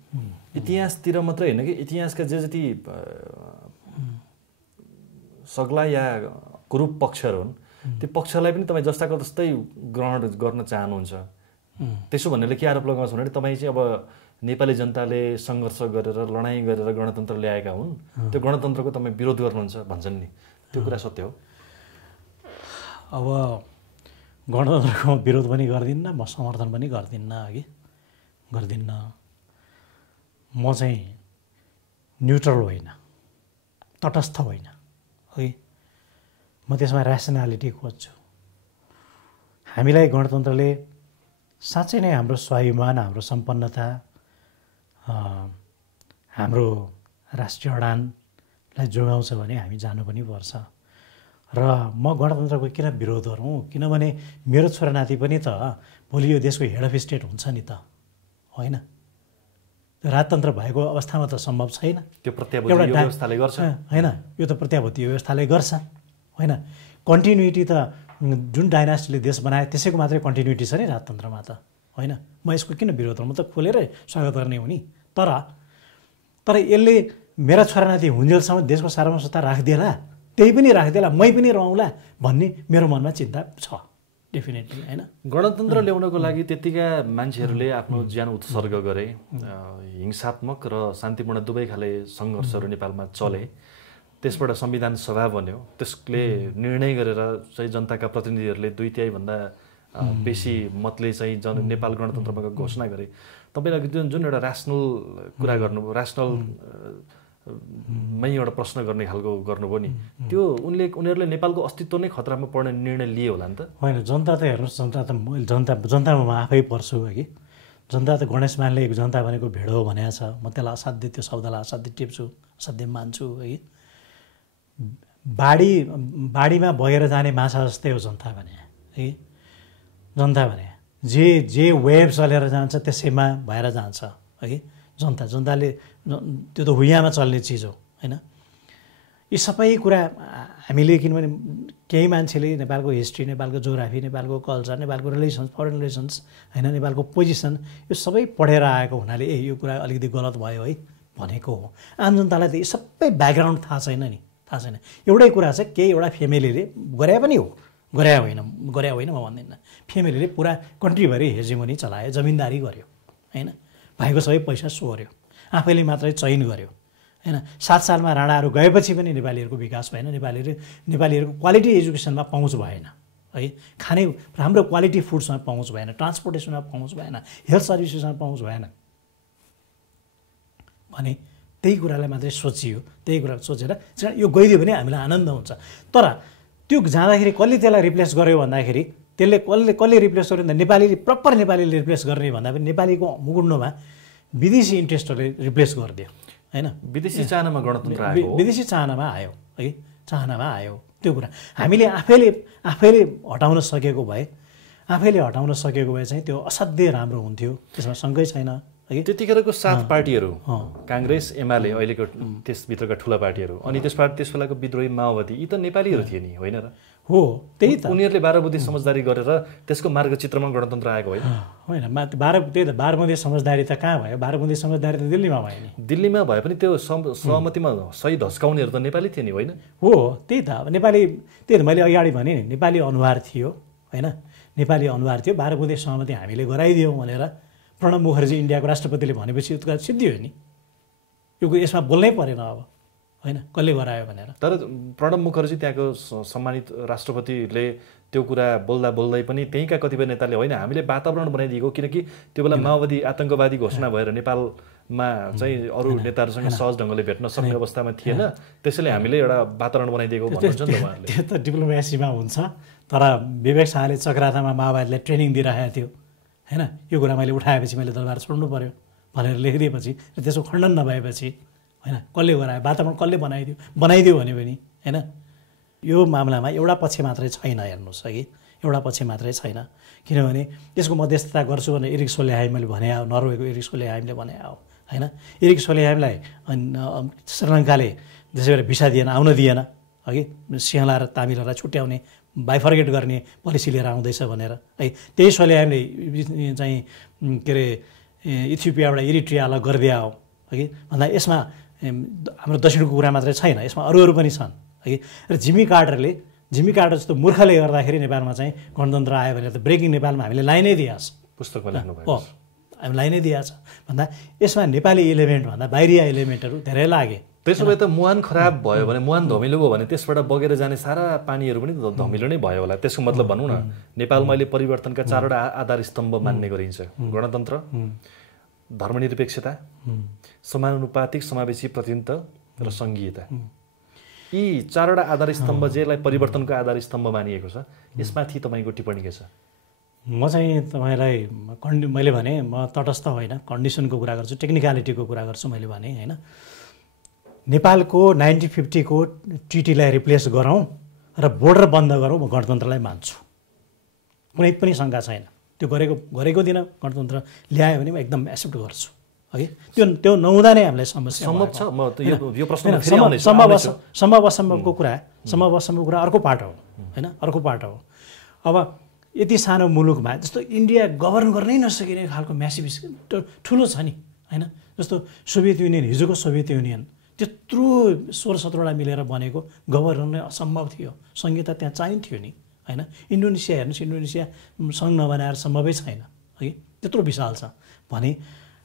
इतिहासतिर मात्रै होइन कि इतिहासका जे जति सग्ला या कुरूप पक्षहरू हुन् त्यो पक्षलाई पनि तपाईँ जस्ताको जस्तै ग्रहण गर्न चाहनुहुन्छ। त्यसो भन्नेले के आरोप लगाउँछ भने तपाईँ चाहिँ अब नेपाली जनताले सङ्घर्ष गरेर लडाइँ गरेर गणतन्त्र ल्याएका हुन्, त्यो गणतन्त्रको तपाईँ विरोध गर्नुहुन्छ भन्छन् नि, त्यो कुरा सत्य हो? अब गणतन्त्रको विरोध पनि गर्दिनँ, म समर्थन पनि गर्दिनँ। म चाहिँ न्युट्रल होइन, तटस्थ होइन है, म त्यसमा ऱ्यासनालिटी खोज्छु। हामीलाई गणतन्त्रले साँच्चै नै हाम्रो स्वाभिमान, हाम्रो सम्पन्नता, हाम्रो राष्ट्रिय उडानलाई जोगाउँछ भने हामी जानु पनि पर्छ। र म गणतन्त्रको किन विरोध गरौँ? किनभने मेरो छोरानाति पनि त भोलि यो देशको हेड अफ स्टेट हुन्छ नि त, होइन? राजतन्त्र भएको अवस्थामा त सम्भव छैन। त्यो प्रत्याभूति व्यवस्थाले गर्छ होइन, यो त प्रत्याभूति व्यवस्थाले गर्छ होइन। कन्टिन्युटी त जुन डाइनास्टीले देश बनाए त्यसैको मात्रै कन्टिन्युटी छ नि राजतन्त्रमा त, होइन? म यसको किन विरोध गर्नु? म त खोलेरै स्वागत गर्ने हो नि। तर यसले मेरा छोरानाति हुन्जेलसम्म देशको सार्वभौमसत्ता राखिदिएला, त्यही पनि राखिदिएला, मै पनि रहँला भन्ने मेरो मनमा चिन्ता छ डेफिनेटली, होइन? गणतन्त्र ल्याउनको लागि त्यतिका मान्छेहरूले आफ्नो ज्यान उत्सर्ग गरे, हिंसात्मक र शान्तिपूर्ण दुवै खाले सङ्घर्षहरू नेपालमा चले, त्यसबाट संविधान सभा बन्यो, त्यसले निर्णय गरेर चाहिँ जनताका प्रतिनिधिहरूले 2/3 भन्दा बेसी मतले चाहिँ नेपाल गणतन्त्रमा घोषणा गरे। तपाईँले जुन एउटा ऱ्यासनल कुरा गर्नुभयो, ऱ्यासनल मै एउटा प्रश्न गर्ने खालको गर्नुभयो नि, त्यो उनीहरूले नेपालको अस्तित्व नै खतरामा पर्ने निर्णय लिए होला नि त? होइन, जनता त हेर्नुहोस्, जनतामा म आफै पर्छु कि जनता त गणेश मानले जनता भनेको भेडो भनेको छ। म त्यसलाई असाध्यै, त्यो शब्दलाई असाध्यै टिप्छु, असाध्यै मान्छु है। बाढीमा बगेर जाने माछा जस्तै हो जनता भने है। जनता भने जे वेभ चलेर जान्छ त्यसैमा भएर जान्छ है जनताले त्यो त हुइयामा चल्ने चिज हो होइन। यी सबै कुरा हामीले किनभने केही मान्छेले नेपालको हिस्ट्री, नेपालको जोग्राफी, नेपालको कल्चर, नेपालको रिलेसन्स, फरेन रिलेसन्स होइन, नेपालको पोजिसन यो सबै पढेर आएको हुनाले यो कुरा अलिकति गलत भयो है भनेको हो। आम जनतालाई त यो सबै ब्याकग्राउन्ड थाहा छैन नि, थाहा छैन। एउटै कुरा छ, केही एउटा फ्यामिलीले गरे पनि हो, गरे होइन म भन्दिनँ, फ्यामिलीले पुरा कन्ट्रीभरि हेजेमोनी चलायो, जमिनदारी गर्यो होइन, भएको सबै पैसा सोर्यो, आफैले मात्रै चयन गर्यो होइन। 7 सालमा राणाहरू गएपछि पनि नेपालीहरूको विकास भएन, नेपालीहरूको क्वालिटी एजुकेसनमा पहुँच भएन है, खाने राम्रो क्वालिटी फुड्समा पहुँच भएन, ट्रान्सपोर्टेसनमा पहुँच भएन, हेल्थ सर्भिसेसमा पहुँच भएन भने त्यही कुरालाई मात्रै सोचियो, त्यही कुरा सोचेर यो गइदियो भने हामीलाई आनन्द हुन्छ। तर त्यो जाँदाखेरि कसले त्यसलाई रिप्लेस गर्यो भन्दाखेरि त्यसले कसले रिप्लेस गर्यो भन्दा नेपालीले प्रपर नेपालीले रिप्लेस गर्ने भन्दा पनि नेपालीको मुकुण्डोमा विदेशी इन्ट्रेस्टहरूले रिप्लेस गरिदियो होइन। विदेशी चाहनामा गणतन्त्र आयो, विदेशी चाहनामा आयो है, चाहनामा आयो त्यो कुरा। हामीले आफैले हटाउन सकेको भए चाहिँ त्यो असाध्यै राम्रो हुन्थ्यो, त्यसमा शङ्कै छैन है। त्यतिखेरको 7 पार्टीहरू काङ्ग्रेस, एमाले, अहिलेको त्यसभित्रका ठुला पार्टीहरू, अनि त्यस बेलाको विद्रोही माओवादी, यी त नेपालीहरू थिए नि होइन र? हो, त्यही त। उनीहरूले 12 बुँदे समझदारी गरेर त्यसको मार्गचित्रमा गणतन्त्र आएको होइन। त्यही त 12 बुँदे समझदारी त कहाँ भयो? 12 बुँदे समझदारी त दिल्लीमा भयो नि। दिल्लीमा भए पनि त्यो सहमतिमा सही धस्काउनेहरू त नेपाली थिए नि होइन? हो, त्यही त। अब नेपाली, त्यही त मैले अगाडि भने नि, नेपाली अनुहार थियो होइन, नेपाली अनुहार थियो। 12 बुँदे सहमति हामीले गराइदियौँ भनेर प्रणब मुखर्जी इन्डियाको राष्ट्रपतिले भनेपछि त्यो सिद्धियो नि, यो यसमा बोल्नै परेन अब होइन, कसले गरायो भनेर। तर प्रणब मुखर्जी त्यहाँको सम्मानित राष्ट्रपतिले त्यो कुरा बोल्दा बोल्दै पनि त्यहीँका कतिपय नेताले होइन हामीले वातावरण बनाइदिएको, किनकि त्यो बेला माओवादी आतङ्कवादी घोषणा भएर नेपालमा चाहिँ अरू नेताहरूसँग सहज ढङ्गले भेट्न सक्ने अवस्थामा थिएन, त्यसैले हामीले एउटा वातावरण बनाइदिएको भन्नुहुन्छ नि त उहाँहरूले। त्यो त डिप्लोमेसीमा हुन्छ, तर विवेक शाहले चक्रातामा माओवादीलाई ट्रेनिङ दिइरहेको थियो होइन। यो कुरा मैले उठाएपछि मैले दरबार छोड्नु पर्यो भनेर लेखिदिएपछि र त्यसको खण्डन नभएपछि होइन, कसले गरायो, वातावरण कसले बनाइदियो भने पनि होइन। यो मामलामा एउटा पक्ष मात्रै छैन, हेर्नुहोस् है, एउटा पक्ष मात्रै छैन। किनभने यसको मध्यस्थता गर्छु भने इरिक सोलेहाइम मैले भने आयो, नर्वेको इरिक सोलेहाइमले भने आयो होइन। इरिक सोलेहाइमलाई श्रीलङ्काले त्यसै गरी भिसा दिएन, आउन दिएन है, सिंहला र तामिलहरूलाई छुट्याउने, बाइफर्गेट गर्ने पोलिसी लिएर आउँदैछ भनेर है। त्यही सोलेहाइमले चाहिँ के अरे इथियोपियाबाट इरिट्रियालाई गरिदिया हो है भन्दा यसमा हाम्रो दक्षिणको कुरा मात्रै छैन, यसमा अरू पनि छन् है। र जिमी कार्टर जस्तो मूर्खले गर्दाखेरि नेपालमा चाहिँ गणतन्त्र आयो भनेर त ब्रेकिङ नेपालमा हामीले लाइ नै दिएको छ, पुस्तकमा लेख्नु भएको हो, हामी लाइ नै दिएको छ भन्दा यसमा नेपाली एलिमेन्ट भन्दा बाहिरिया एलिमेन्टहरू धेरै लागे। त्यसो भए त मुहान खराब भयो भने, मुहान धमिलो भयो भने त्यसबाट बगेर जाने सारा पानीहरू पनि धमिलो नै भयो होला। त्यसको मतलब भनौँ न, नेपालमा अहिले परिवर्तनका 4वटा आधार स्तम्भ मान्ने गरिन्छ: गणतन्त्र, धर्मनिरपेक्षता, समानुपातिक समावेशी प्रतिनिधित्व र सङ्घीयता। यी 4वटा आधार स्तम्भ जेलाई परिवर्तनको आधार स्तम्भ मानिएको छ, यसमाथि तपाईँको टिप्पणी के छ? म चाहिँ तपाईँलाई मैले भने म तटस्थ होइन, कन्डिसनको कुरा गर्छु, टेक्निकलिटीको कुरा गर्छु। मैले भने होइन, नेपालको 1950 को ट्रिटीलाई रिप्लेस गरौँ र बोर्डर बन्द गरौँ, म गणतन्त्रलाई मान्छु, कुनै पनि शङ्का छैन। त्यो गरेको दिन गणतन्त्र ल्यायो भने म एकदम एक्सेप्ट गर्छु है। त्यो नहुँदा नै हामीलाई समस्या सम्भव छ। म यो प्रश्न सम्भवको कुरा अर्को पार्ट हो होइन, अर्को पार्ट हो। अब यति सानो मुलुकमा जस्तो इन्डिया गभर्न गर्नै नसकिने खालको म्यासिभ ठुलो छ नि होइन, जस्तो सोभियत युनियन, हिजोको सोभियत युनियन त्यत्रो 16-17वटा मिलेर बनेको गभर्नर नै असम्भव थियो, संहिता त्यहाँ चाहिन्थ्यो नि होइन। इन्डोनेसिया हेर्नुहोस्, इन्डोनेसिया सङ्घ नबनाएर सम्भवै छैन है, त्यत्रो विशाल छ भने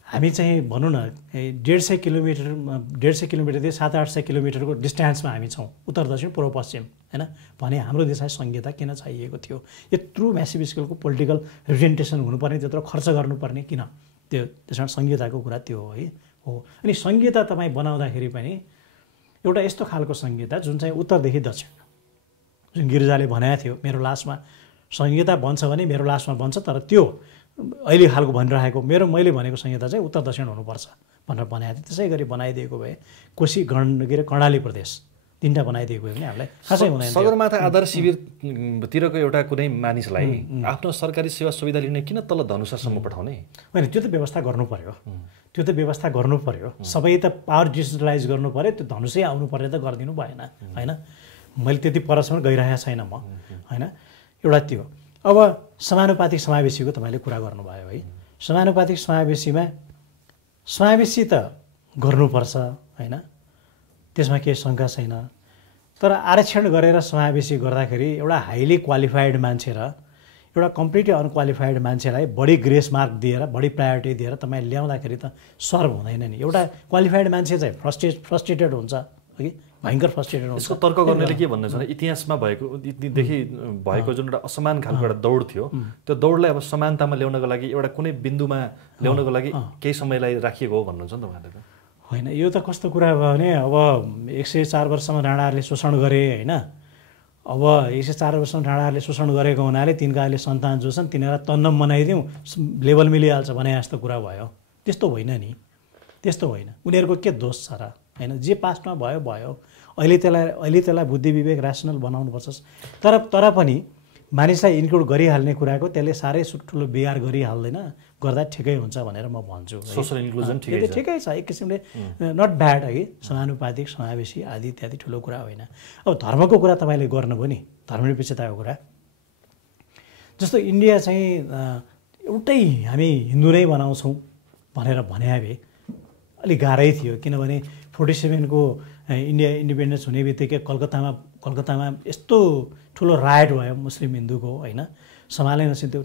हामी चाहिँ भनौँ न 150 किलोमिटरदेखि 700-800 किलोमिटरको डिस्टेन्समा हामी छौँ, उत्तर दक्षिण पूर्व पश्चिम होइन। भने हाम्रो देशलाई संहिता किन चाहिएको थियो? यत्रो म्यासिभ स्केलको पोलिटिकल रिप्रेजेन्टेसन हुनुपर्ने, त्यत्रो खर्च गर्नुपर्ने किन? त्यसमा संहिताको कुरा त्यो हो। अनि संहिता तपाईँ बनाउँदाखेरि पनि एउटा यस्तो खालको संहिता जुन चाहिँ उत्तरदेखि दक्षिण, जुन गिरिजाले भनेको थियो, मेरो लासमा संहिता बन्छ भने मेरो लासमा बन्छ, तर त्यो अहिले खालको भनिरहेको मैले भनेको संहिता चाहिँ उत्तर दक्षिण हुनुपर्छ भनेर बनाएको थियो। त्यसै गरी बनाइदिएको भए कोशी के अरे कर्णाली प्रदेश 3टा बनाइदिएको भए पनि हामीलाई खासै हुँदैन। सगरमाथा आधार शिविरतिरको एउटा कुनै मानिसलाई आफ्नो सरकारी सेवा सुविधा लिन किन तल धनुषासम्म पठाउने? होइन, त्यो त व्यवस्था गर्नु पर्यो, त्यो त व्यवस्था गर्नु पर्यो। सबै त पावर डिजिटलाइज गर्नु पर्यो, त्यो धनुषै आउनु पर्यो त गरिदिनु भएन होइन। मैले त्यति परसम्म गइरहेको छैन म होइन। एउटा त्यो। अब समानुपातिक समावेशीको तपाईँले कुरा गर्नुभयो है। समानुपातिक समावेशी त गर्नुपर्छ होइन, त्यसमा केही शङ्का छैन। तर आरक्षण गरेर समावेशी गर्दाखेरि एउटा हाइली क्वालिफाइड मान्छे र एउटा कम्प्लिटली अनक्वालिफाइड मान्छेलाई बढी ग्रेस मार्क दिएर बढी प्रायोरिटी दिएर तपाईँ ल्याउँदाखेरि त सर्भ हुँदैन नि। एउटा क्वालिफाइड मान्छे चाहिँ फ्रस्ट्रेटेड हुन्छ कि भयङ्कर फ्रस्ट्रेटेड हुन्छ। यसको तर्क गर्नेले के भन्नुहुन्छ भने इतिहासमा भएको जुन एउटा असमान खालको एउटा दौड थियो, त्यो दौडलाई अब समानतामा ल्याउनको लागि एउटा कुनै बिन्दुमा ल्याउनको लागि केही समयलाई राखिएको हो भन्नुहुन्छ नि तपाईँहरूले? होइन, यो त कस्तो कुरा भयो भने अब 104 वर्षसम्म राणाहरूले शोषण गरे होइन। अब 104 वर्षसम्म राणाहरूले शोषण गरेको हुनाले तिनका अहिले सन्तान जो छन् तिनीहरूलाई तन्नम बनाइदिउँ लेभल मिलिहाल्छ भने जस्तो कुरा भयो। त्यस्तो होइन नि, त्यस्तो होइन। उनीहरूको के दोष छ र होइन? जे पास्टमा भयो भयो, अहिले त्यसलाई बुद्धि विवेक ऱ्यासनल बनाउनुपर्छ। तर पनि मानिसलाई इन्क्लुड गरिहाल्ने कुराको त्यसले साह्रै ठुलो बिगार गरिहाल्दैन, गर्दा ठिकै हुन्छ भनेर म भन्छु। सोसल इन्क्लुजन ठिकै छ एक किसिमले, नट ब्याड है। समानुपातिक समावेशी आदि इत्यादि ठुलो कुरा होइन। अब धर्मको कुरा तपाईँले गर्नुभयो नि, धर्मनिरपेक्षताको कुरा। जस्तो इन्डिया चाहिँ एउटै हामी हिन्दू नै बनाउँछौँ भनेर भने भए अलिक गाह्रै थियो, किनभने 47 को इन्डिया इन्डिपेन्डेन्स हुने बित्तिकै कलकत्तामा यस्तो ठुलो रायट भयो मुस्लिम हिन्दूको होइन, सम्हालै नसिन्थ्यो।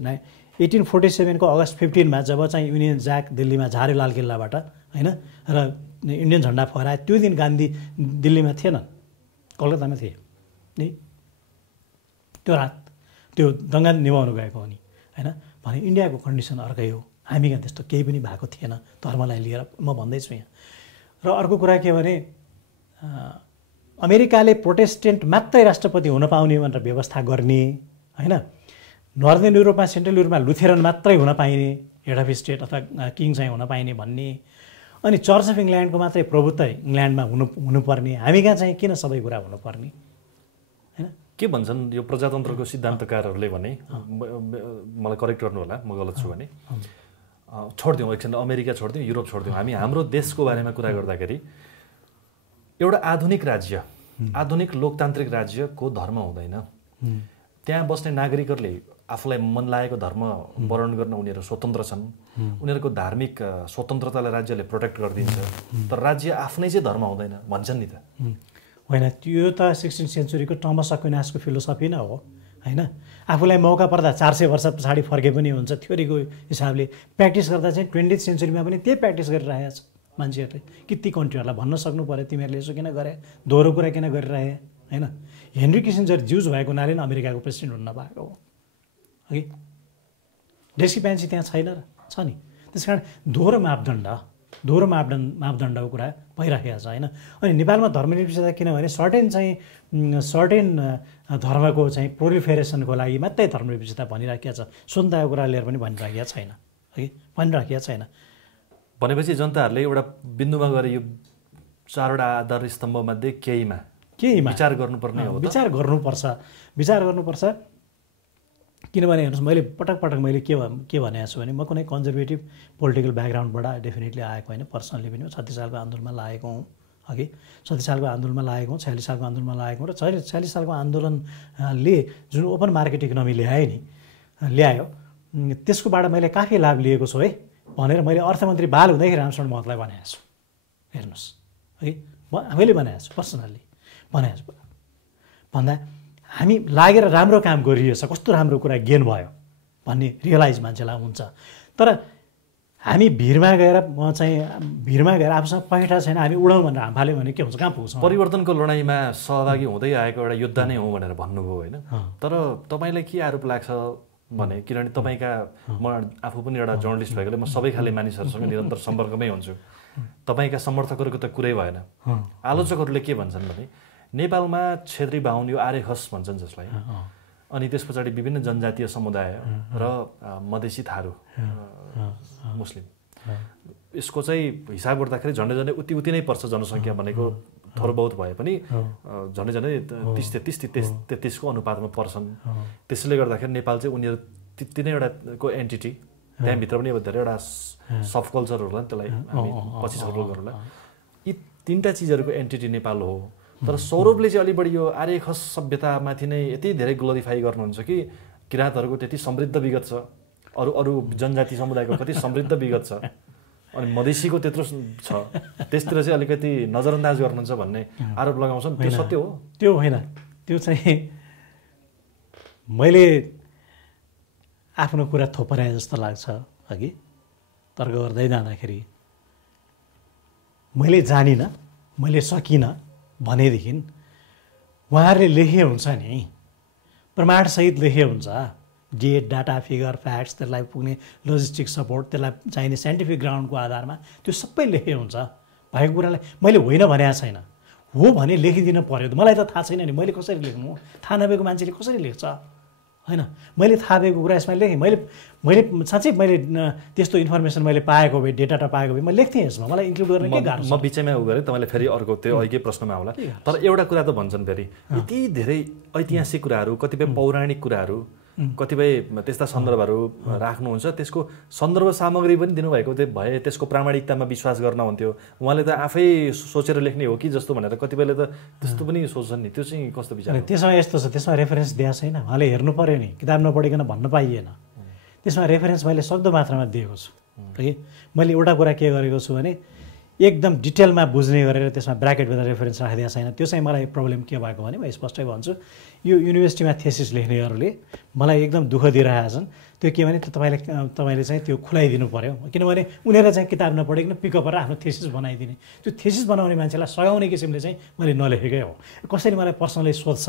1847 को अगस्त 15 जब चाहिँ युनियन ज्याक दिल्लीमा झार्यो लाल किल्लाबाट होइन, र इन्डियन झन्डा फहराए, त्यो दिन गान्धी दिल्लीमा थिएनन्, कलकत्तामा थिए नि। त्यो रात त्यो दङ्गा निभाउनु गएको हो नि होइन। भने इन्डियाको कन्डिसन अर्कै हो, हामी कहाँ त्यस्तो केही पनि भएको थिएन धर्मलाई लिएर, म भन्दैछु यहाँ। र अर्को कुरा के भने अमेरिकाले प्रोटेस्टेन्ट मात्रै राष्ट्रपति हुन पाउने भनेर व्यवस्था गर्ने होइन। नर्दर्न युरोपमा सेन्ट्रल युरोपमा लुथेरन मात्रै हुन पाइने, हेड अफ स्टेट अथवा किङ चाहिँ हुन पाइने भन्ने, अनि चर्च अफ इङ्ल्यान्डको मात्रै प्रभुत्व इङ्ल्यान्डमा हुनुपर्ने, हामी कहाँ चाहिँ किन सबै कुरा हुनुपर्ने होइन? के भन्छन् यो प्रजातन्त्रको सिद्धान्तकारहरूले भने, मलाई करेक्ट गर्नु होला म गलत छु भने, छोडिदिउँ एकछिन अमेरिका छोडिदिउँ, युरोप छोडिदिउँ, हामी हाम्रो देशको बारेमा कुरा गर्दाखेरि एउटा आधुनिक राज्य, आधुनिक लोकतान्त्रिक राज्यको धर्म हुँदैन। त्यहाँ बस्ने नागरिकहरूले आफूलाई मन लागेको धर्म वर्णन गर्न उनीहरू स्वतन्त्र छन्, उनीहरूको धार्मिक स्वतन्त्रतालाई राज्यले प्रोटेक्ट गरिदिन्छ। तर राज्य आफ्नै चाहिँ धर्म हुँदैन भन्छन् नि त? होइन, त्यो त 16th सेन्चुरीको टमस अक्विनासको फिलोसफी नै हो होइन। आफूलाई मौका पर्दा 400 वर्ष पछाडि फर्के पनि हुन्छ, थ्योरीको हिसाबले प्र्याक्टिस गर्दा चाहिँ 20th सेन्चुरीमा पनि त्यही प्र्याक्टिस गरिरहेको छ मान्छेहरूले। कति कन्ट्रीहरूलाई भन्न सक्नु पऱ्यो तिमीहरूले यसो किन गरे, दोहोरो कुरा किन गरिरहे होइन। हेनरी किसिन्जर ज्युज भएको हुनाले नै अमेरिकाको प्रेसिडेन्ट हुन नपाएको हो है। डेस्किपेन्सी त्यहाँ छैन र छ नि। त्यस कारण दोहोरो मापदण्डको कुरा भइरहेको छ होइन। अनि नेपालमा धर्मनिरपेक्षता किनभने सर्टेन धर्मको चाहिँ प्रोलिफेरेसनको लागि मात्रै धर्मनिरपेक्षता भनिराखेको छ, स्वतन्त्रताको कुरा लिएर पनि भनिराखेको छैन है, भनिराखेको छैन। भनेपछि जनताहरूले एउटा बिन्दुमा गएर यो 4वटा आधार स्तम्भमध्ये केहीमा विचार गर्नुपर्ने हो। विचार गर्नुपर्छ किनभने हेर्नुहोस्, मैले पटक मैले के भनेको छु भने, म कुनै कन्जर्भेटिभ पोलिटिकल ब्याकग्राउन्डबाट डेफिनेटली आएको होइन, पर्सनली पनि 36 सालको आन्दोलनमा लागेको हुँ अघि, 36 सालको आन्दोलनमा लागेको हुँ, 46 सालको आन्दोलनमा लागेको हुँ। र 46 सालको आन्दोलनले जुन ओपन मार्केट इकोनोमी ल्यायो त्यसकोबाट मैले काफी लाभ लिएको छु है भनेर मैले अर्थमन्त्री बाल हुँदाखेरि रामशरण महतलाई भनेको छु। हेर्नुहोस् है, मैले भनेको छु, पर्सनल्ली भनेको छु। भन्दा हामी लागेर राम्रो काम गरिरहेछ, कस्तो राम्रो कुरा गेन भयो भन्ने रियलाइज मान्छेलाई हुन्छ। तर हामी भिरमा गएर आफूसँग पैसा छैन हामी उडाउँ भनेर हाम फाल्यो भने के हुन्छ, कहाँ पुग्छौँ? परिवर्तनको लडाइँमा सहभागी हुँदै आएको एउटा योद्धा नै हो भनेर भन्नुभयो होइन। तर तपाईँलाई के आरोप लाग्छ भने, किनभने तपाईँका, म आफू पनि एउटा जर्नलिस्ट भएकोले म सबै खाले मानिसहरूसँग निरन्तर सम्पर्कमै हुन्छु। तपाईँका समर्थकहरूको त कुरै भएन। आलोचकहरूले के भन्छन् भने, नेपालमा क्षेत्री बाहुन यो आर्य खस भन्छन् जसलाई, अनि त्यस पछाडि विभिन्न जनजातीय समुदाय र मधेसी थारू मुस्लिम, यसको चाहिँ हिसाब गर्दाखेरि झन्डै उति नै पर्छ जनसङ्ख्या भनेको थोर बहुत भए पनि झन्डै झन्डै 30-33 को अनुपातमा पर्छन्। त्यसैले गर्दाखेरि नेपाल चाहिँ उनीहरू तिनैवटाको एन्टिटी, त्यहाँभित्र पनि अब धेरैवटा सब कल्चरहरूलाई त्यसलाई हामी पछि छलफल गरौँला। यी तीनटा चिजहरूको एन्टिटी नेपाल हो। तर सौरभले चाहिँ अलि बढी यो आर्य खस सभ्यतामाथि नै यति धेरै ग्लोरिफाई गर्नुहुन्छ कि किराँतहरूको त्यति समृद्ध विगत छ, अरू जनजाति समुदायको कति समृद्ध विगत छ, अनि मधेसीको त्यत्रो छ, त्यसतिर चाहिँ अलिकति नजरअन्दाज गर्नुहुन्छ भन्ने आरोप लगाउँछन्। त्यो सत्य हो? त्यो होइन, त्यो चाहिँ मैले आफ्नो कुरा थोपराए जस्तो लाग्छ अघि तर्क गर्दै जाँदाखेरि। मैले जानिनँ, मैले सकिनँ भनेदेखि उहाँहरूले लेखे हुन्छ नि, प्रमाणसहित लेखे हुन्छ, डेट, डाटा, फिगर, फ्याक्ट्स, त्यसलाई पुग्ने लोजिस्टिक सपोर्ट, त्यसलाई चाहिने साइन्टिफिक ग्राउन्डको आधारमा त्यो सबै लेखे हुन्छ। भएको कुरालाई मैले होइन भनेको छैन, हो भने लेखिदिनु पर्यो। मलाई त थाहा छैन नि, मैले कसरी लेख्नु? थाहा नभएको मान्छेले कसरी लेख्छ? होइन, मैले थाहा भएको कुरा यसमा लेखेँ। मैले साँच्चै मैले त्यस्तो इन्फर्मेसन मैले पाएको भए, डेटा पाएको भए मैले लेख्थेँ यसमा। मलाई इन्क्लुड गर्ने के गाह्रो छ? म बिचैमा उ गरेँ, तपाईँले फेरि अर्को त्यो अघिकै प्रश्नमा होला। तर एउटा कुरा त भन्छन् फेरि, यति धेरै ऐतिहासिक कुराहरू, कतिपय पौराणिक कुराहरू, कतिपय त्यस्ता सन्दर्भहरू राख्नुहुन्छ, त्यसको सन्दर्भ सामग्री पनि दिनुभएको भए त्यसको प्रामाणिकतामा विश्वास गर्न हुन्थ्यो। उहाँले त आफै सोचेर लेख्ने हो कि जस्तो भनेर कतिपयले त त्यस्तो पनि सोच्छन् नि। त्यो चाहिँ कस्तो विचार? त्यसमा यस्तो छ, त्यसमा रेफरेन्स दिएको छैन, उहाँले हेर्नु पऱ्यो नि, किताब नपढिकन भन्न पाइएन। त्यसमा रेफरेन्स मैले सक्दो मात्रामा दिएको छु कि मैले एउटा कुरा के गरेको छु भने एकदम डिटेलमा बुझ्ने गरेर त्यसमा ब्राकेटमा रेफरेन्स राखिदिएको छैन। त्यो चाहिँ मलाई प्रब्लम के भएको भने म स्पष्टै भन्छु, यो युनिभर्सिटीमा थेसिस लेख्नेहरूले मलाई एकदम दुःख दिइरहेका छन्। त्यो के भने तपाईँले चाहिँ त्यो खुलाइदिनु पऱ्यो, किनभने उनीहरूले चाहिँ किताब नपढिकन पिकअप गरेर आफ्नो थेसिस बनाइदिने। त्यो थेसिस बनाउने मान्छेलाई सघाउने किसिमले चाहिँ मैले नलेखेकै हो। कसैले मलाई पर्सनली सोध्छ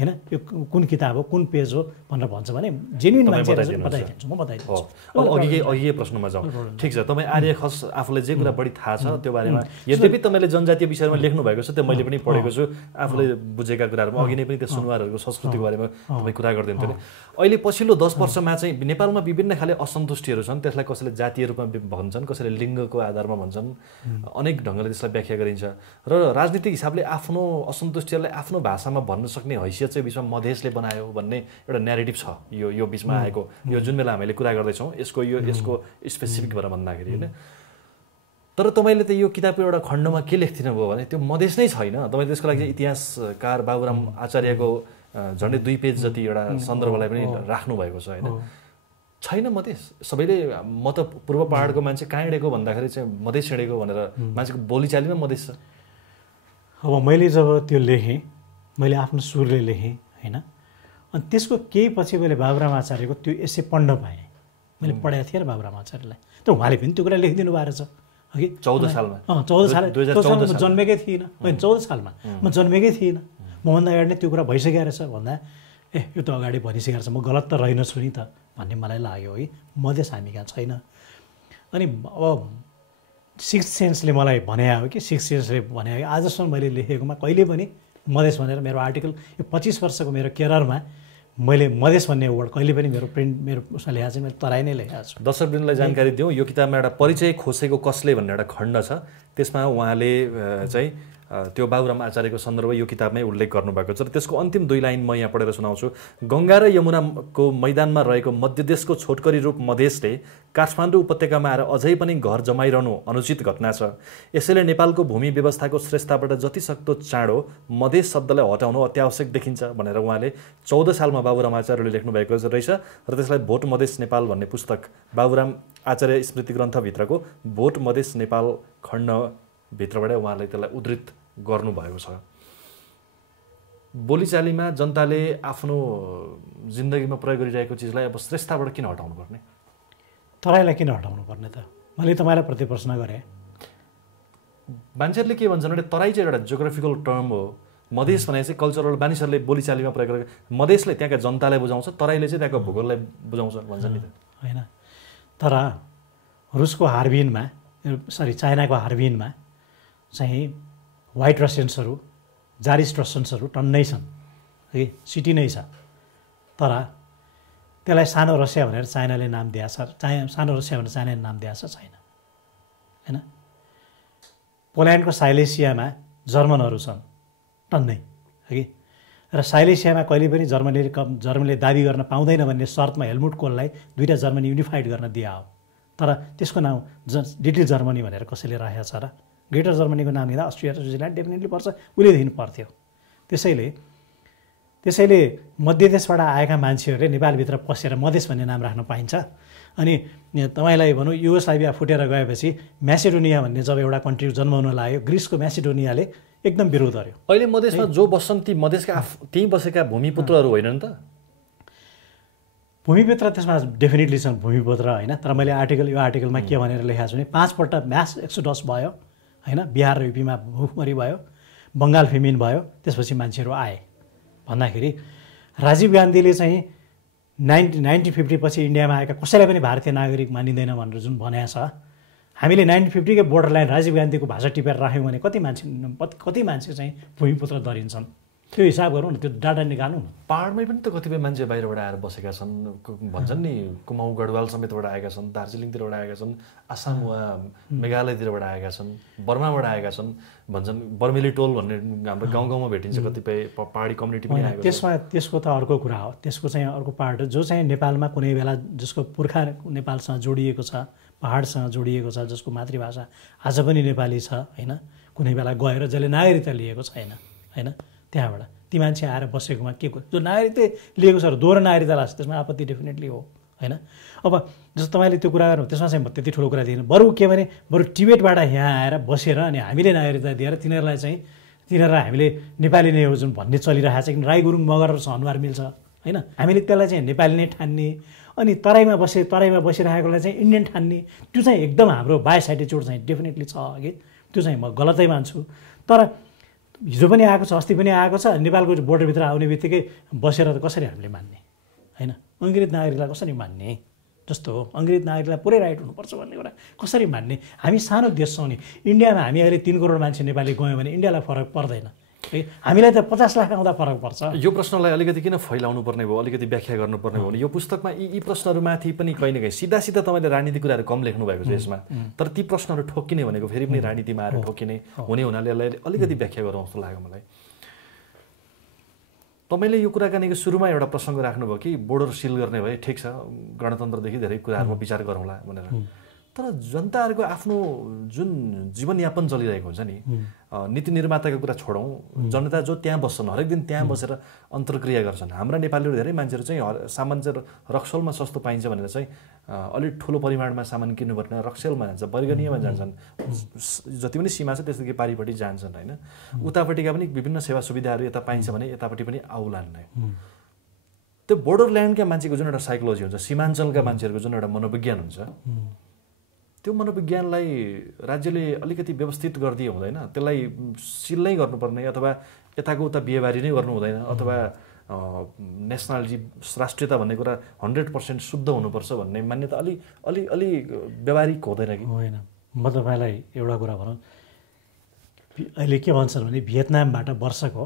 होइन, यो कुन किताब हो, कुन पेज हो भनेर भन्छ भने जेन्युन मान्छेहरू बताइदिन्छु, म बताइदिन्छु। अब अघिकै प्रश्नमा जाउँ। ठिक छ, तपाईँ आर्य खस आफूलाई जे कुरा बढी थाहा छ त्यो बारेमा, यद्यपि तपाईँले जनजातीय विषयमा लेख्नु भएको छ, त्यो मैले पनि पढेको छु, आफूले बुझेका कुराहरूमा। अघि नै पनि त्यो सुनुवारहरूको संस्कृतिको बारेमा तपाईँ कुरा गर्दै हुनुहुन्थ्यो। अहिले पछिल्लो 10 वर्षमा चाहिँ नेपालमा विभिन्न खाले असन्तुष्टिहरू छन्। त्यसलाई कसैले जातीय रूपमा भन्छन्, कसैले लिङ्गको आधारमा भन्छन्, अनेक ढङ्गले त्यसलाई व्याख्या गरिन्छ। र राजनीतिक हिसाबले आफ्नो असन्तुष्टिहरूलाई आफ्नो भाषामा भन्न सक्ने हैसियत चाहिँ बिचमा मधेसले बनायो भन्ने एउटा न्यारेटिभ छ यो बिचमा आएको। यो जुन बेला हामीले कुरा गर्दैछौँ यसको स्पेसिफिक भएर भन्दाखेरि होइन। तर तपाईँले त यो किताबको एउटा खण्डमा के लेख्दिनु भयो भने त्यो मधेस नै छैन। तपाईँले त्यसको लागि इतिहासकार बाबुराम आचार्यको झन्डै 2 पेज जति एउटा सन्दर्भलाई पनि राख्नु भएको छ होइन। छैन मधेस, सबैले म त पूर्व पहाडको मान्छे कहाँ हिँडेको भन्दाखेरि चाहिँ मधेस हिँडेको भनेर मान्छेको बोलीचालीमा मधेस छ। अब मैले जब त्यो लेखेँ, मैले आफ्नो सुरले लेखेँ होइन, अनि त्यसको केही पछि मैले बाबुराम आचार्यको त्यो एसे पढ्न पाएँ। मैले पढाएको थिएँ र बाबुराम आचार्यलाई, त उहाँले पनि त्यो कुरा लेखिदिनु भएको छ अघि 14 सालमा। 14 साल म जन्मेकै थिइनँ, होइन 14 सालमा म जन्मेकै थिइनँ। मभन्दा अगाडि नै त्यो कुरा भइसकेको रहेछ भन्दा यो त अगाडि भनिसकेको रहेछ, म गलत त रहेनछु नि त भन्ने मलाई लाग्यो है। मधेस हामी कहाँ छैन। अनि अब सिक्स्थ सेन्सले मलाई भने हो कि सिक्स्थ सेन्सले भने हो, आजसम्म मैले लेखेकोमा कहिले पनि मधेस भनेर मेरो आर्टिकल यो 25 वर्षको मेरो केरियरमा मैले मधेस भन्ने वर्ड कहिले पनि मेरो प्रिन्ट मेरो उसमा लेखाएको चाहिँ मैले तराई नै लेखाएको छु। दर्शकवृन्दलाई जानकारी दिउँ, यो किताबमा एउटा परिचय खोसेको कसले भन्ने एउटा खण्ड छ। त्यसमा उहाँले चाहिँ त्यो बाबुराम आचार्यको सन्दर्भ यो किताबमै उल्लेख गर्नुभएको छ। र त्यसको अन्तिम 2 लाइन म यहाँ पढेर सुनाउँछु। गङ्गा र यमुनाको मैदानमा रहेको मध्यदेशको छोटकरी रूप मधेसले काठमाडौँ उपत्यकामा आएर अझै पनि घर जमाइरहनु अनुचित घटना छ। यसैले नेपालको भूमि व्यवस्थाको श्रेष्ठताबाट जतिसक्दो चाँडो मधेस शब्दलाई हटाउनु अत्यावश्यक देखिन्छ भनेर उहाँले 14 सालमा बाबुराम आचार्यले लेख्नुभएको रहेछ। र त्यसलाई भोट मधेस नेपाल भन्ने पुस्तक बाबुराम आचार्य स्मृति ग्रन्थभित्रको भोट मधेस नेपाल खण्डभित्रबाट उहाँले त्यसलाई उद्धृत गर्नुभएको छ। बोलीचालीमा जनताले आफ्नो जिन्दगीमा प्रयोग गरिरहेको चिजलाई अब श्रेष्ठताबाट किन हटाउनु पर्ने? तराईलाई किन हटाउनु पर्ने त? मैले तपाईँलाई प्रति प्रश्न गरेँ। मान्छेहरूले के भन्छन् भने तराई चाहिँ एउटा जियोग्राफिकल टर्म हो, मधेस भने चाहिँ कल्चरल मानिसहरूले बोलीचालीमा प्रयोग गरेको, मधेसले त्यहाँका जनतालाई बुझाउँछ, तराईले चाहिँ त्यहाँको भूगोललाई बुझाउँछ भन्छन् नि त। होइन, तर रुसको हार्बिनमा चाइनाको हार्बिनमा चाहिँ व्हाइट रसियन्सहरू, जारिस रसियन्सहरू टन्नै छन् है, सिटी नै छ। तर त्यसलाई सानो रसिया भनेर चाइनाले नाम दिएको छ, सानो रसिया भनेर चाइनाले नाम दिएको छ छैन होइन। पोल्यान्डको साइलेसियामा जर्मनहरू छन् टन्नै है कि र साइलेसियामा कहिले पनि जर्मनीले दाबी गर्न पाउँदैन भन्ने शर्तमा हेलमुट कोललाई 2टा जर्मनी युनिफाइड गर्न दिया हो। तर त्यसको नाम लिटिल जर्मनी भनेर कसैले राखेको छ र? ग्रेटर जर्मनीको नाम लिँदा अस्ट्रिया र स्विजरल्यान्ड डेफिनेटली पर्छ, उहिलेदेखि पर्थ्यो। त्यसैले मध्यदेशबाट आएका मान्छेहरूले नेपालभित्र पसेर मधेस भन्ने नाम राख्न पाइन्छ। अनि तपाईँलाई भनौँ युगोस्लाभिया फुटेर गएपछि म्यासेडोनिया भन्ने जब एउटा कन्ट्री जन्माउन लाग्यो, ग्रिसको म्यासेडोनियाले एकदम विरोध गर्यो। अहिले मधेसमा जो बस्छन् ती मधेसका त्यहीँ बसेका भूमिपुत्रहरू होइनन् त? भूमिपुत्र त्यसमा डेफिनेटली छन् भूमिपुत्र होइन। तर मैले यो आर्टिकलमा के भनेर लेखाएको छु भने 5 पल्ट म्यास एक्सोडस भयो होइन। बिहार र युपीमा भुखमरी भयो, बङ्गाल फेमिन भयो, त्यसपछि मान्छेहरू आए भन्दाखेरि राजीव गान्धीले चाहिँ 1950 पछि इन्डियामा आएका कसैलाई पनि भारतीय नागरिक मानिँदैन भनेर जुन भनेको छ, हामीले 1950 कै बोर्डर लाइन राजीव गान्धीको भाषा टिपेर राख्यौँ भने कति मान्छे चाहिँ भूमिपुत्र दरिन्छन्? त्यो हिसाब गरौँ न, त्यो डाटा निकाल्नु न। पहाडमै पनि त कतिपय मान्छे बाहिरबाट आएर बसेका छन्, भन्छन् नि कुमाउ गढवाल समेतबाट आएका छन्, दार्जिलिङतिरबाट आएका छन्, आसाम वा मेघालयतिरबाट आएका छन्, बर्माबाट आएका छन्, भन्छन् बर्मेली टोल भन्ने हाम्रो गाउँमा भेटिन्छ कतिपय पहाडी कम्युनिटी पनि आएको छ। त्यसको त अर्को कुरा हो। त्यसको चाहिँ अर्को पार्ट जो चाहिँ नेपालमा कुनै बेला जसको पुर्खा नेपालसँग जोडिएको छ, पहाडसँग जोडिएको छ, जसको मातृभाषा आज पनि नेपाली छ होइन, कुनै बेला गएर जसले नागरिकता लिएको छैन होइन, त्यहाँबाट ती मान्छे आएर बसेकोमा के जो नागरिकता लिएको छ र दोहोरो नागरिकता लाग्छ त्यसमा आपत्ति डेफिनेटली हो होइन। अब जस्तो तपाईँले त्यो कुरा गर्नु त्यसमा चाहिँ त्यति ठुलो कुरा दिएन। बरु के भने बरु टिबेटबाट यहाँ आएर बसेर अनि हामीले नागरिकता दिएर तिनीहरूलाई हामीले नेपाली नै हो जुन भन्ने चलिरहेको छ। किन राई गुरुङ मगरसँग अनुहार मिल्छ होइन। हामीले त्यसलाई चाहिँ नेपाली नै ठान्ने अनि तराईमा बसिरहेकोलाई चाहिँ इन्डियन ठान्ने, त्यो चाहिँ एकदम हाम्रो बायस एटिच्युड चाहिँ डेफिनेटली छ कि त्यो चाहिँ म गलतै मान्छु। तर हिजो पनि आएको छ, अस्ति पनि आएको छ। नेपालको बोर्डरभित्र आउने बित्तिकै बसेर त कसरी हामीले मान्ने होइन? अङ्ग्रेज नागरिकलाई कसरी मान्ने? जस्तो हो अङ्ग्रेज नागरिकलाई पुरै राइट हुनुपर्छ भन्ने कुरा कसरी मान्ने? हामी सानो देश छौँ नि। इन्डियामा हामी अहिले 3 करोड मान्छे नेपाली गयौँ भने इन्डियालाई फरक पर्दैन है। हामीलाई त 50 लाख आउँदा फरक पर्छ। यो प्रश्नलाई अलिकति किन फैलाउनु पर्ने भयो, अलिकति व्याख्या गर्नुपर्ने भयो भने यो पुस्तकमा यी प्रश्नहरूमाथि पनि कहीँ न कहीँ सिधा तपाईँले राजनीतिक कुराहरू कम लेख्नु भएको छ यसमा। तर ती प्रश्नहरू ठोक्किने भनेको फेरि पनि राजनीतिमा आएर ठोक्किने हुने हुनाले यसलाई अलिकति व्याख्या गरौँ जस्तो लाग्यो मलाई। तपाईँले यो कुराकानीको सुरुमा एउटा प्रसङ्ग राख्नुभयो कि बोर्डर सिल गर्ने भए ठिक छ, गणतन्त्रदेखि धेरै कुराहरूमा विचार गरौँला भनेर। तर जनताहरूको आफ्नो जुन जीवनयापन चलिरहेको हुन्छ नि, नीति निर्माताको कुरा छोडौँ, जनता जो त्यहाँ बस्छन् हरेक दिन त्यहाँ बसेर अन्तर्क्रिया गर्छन्। हाम्रा नेपालीहरू धेरै मान्छेहरू चाहिँ सामान चाहिँ रक्सौलमा सस्तो पाइन्छ भनेर चाहिँ अलिक ठुलो परिमाणमा सामान किन्नुपर्ने रक्सौलमा जान्छ, बैगनीयमा जान्छन्, जति पनि सीमा छ त्यसदेखि पारिपट्टि जान्छन् होइन। उतापट्टिका पनि विभिन्न सेवा सुविधाहरू यता पाइन्छ भने यतापट्टि पनि आउलान् नै। त्यो बोर्डरल्यान्डका मान्छेको जुन एउटा साइकोलोजी हुन्छ, सीमाञ्चलका मान्छेहरूको जुन एउटा मनोविज्ञान हुन्छ, त्यो मनोविज्ञानलाई राज्यले अलिकति व्यवस्थित गरिदिए हुँदैन? त्यसलाई सिल नै गर्नुपर्ने अथवा यताको उता बिहेबारी नै गर्नु हुँदैन अथवा नेसनालिटी राष्ट्रियता भन्ने कुरा 100% शुद्ध हुनुपर्छ भन्ने मान्यता अलि व्यवहारिक हुँदैन कि? होइन। म तपाईँलाई एउटा कुरा भनौँ, अहिले के भन्छन् भने भियतनामबाट वर्षको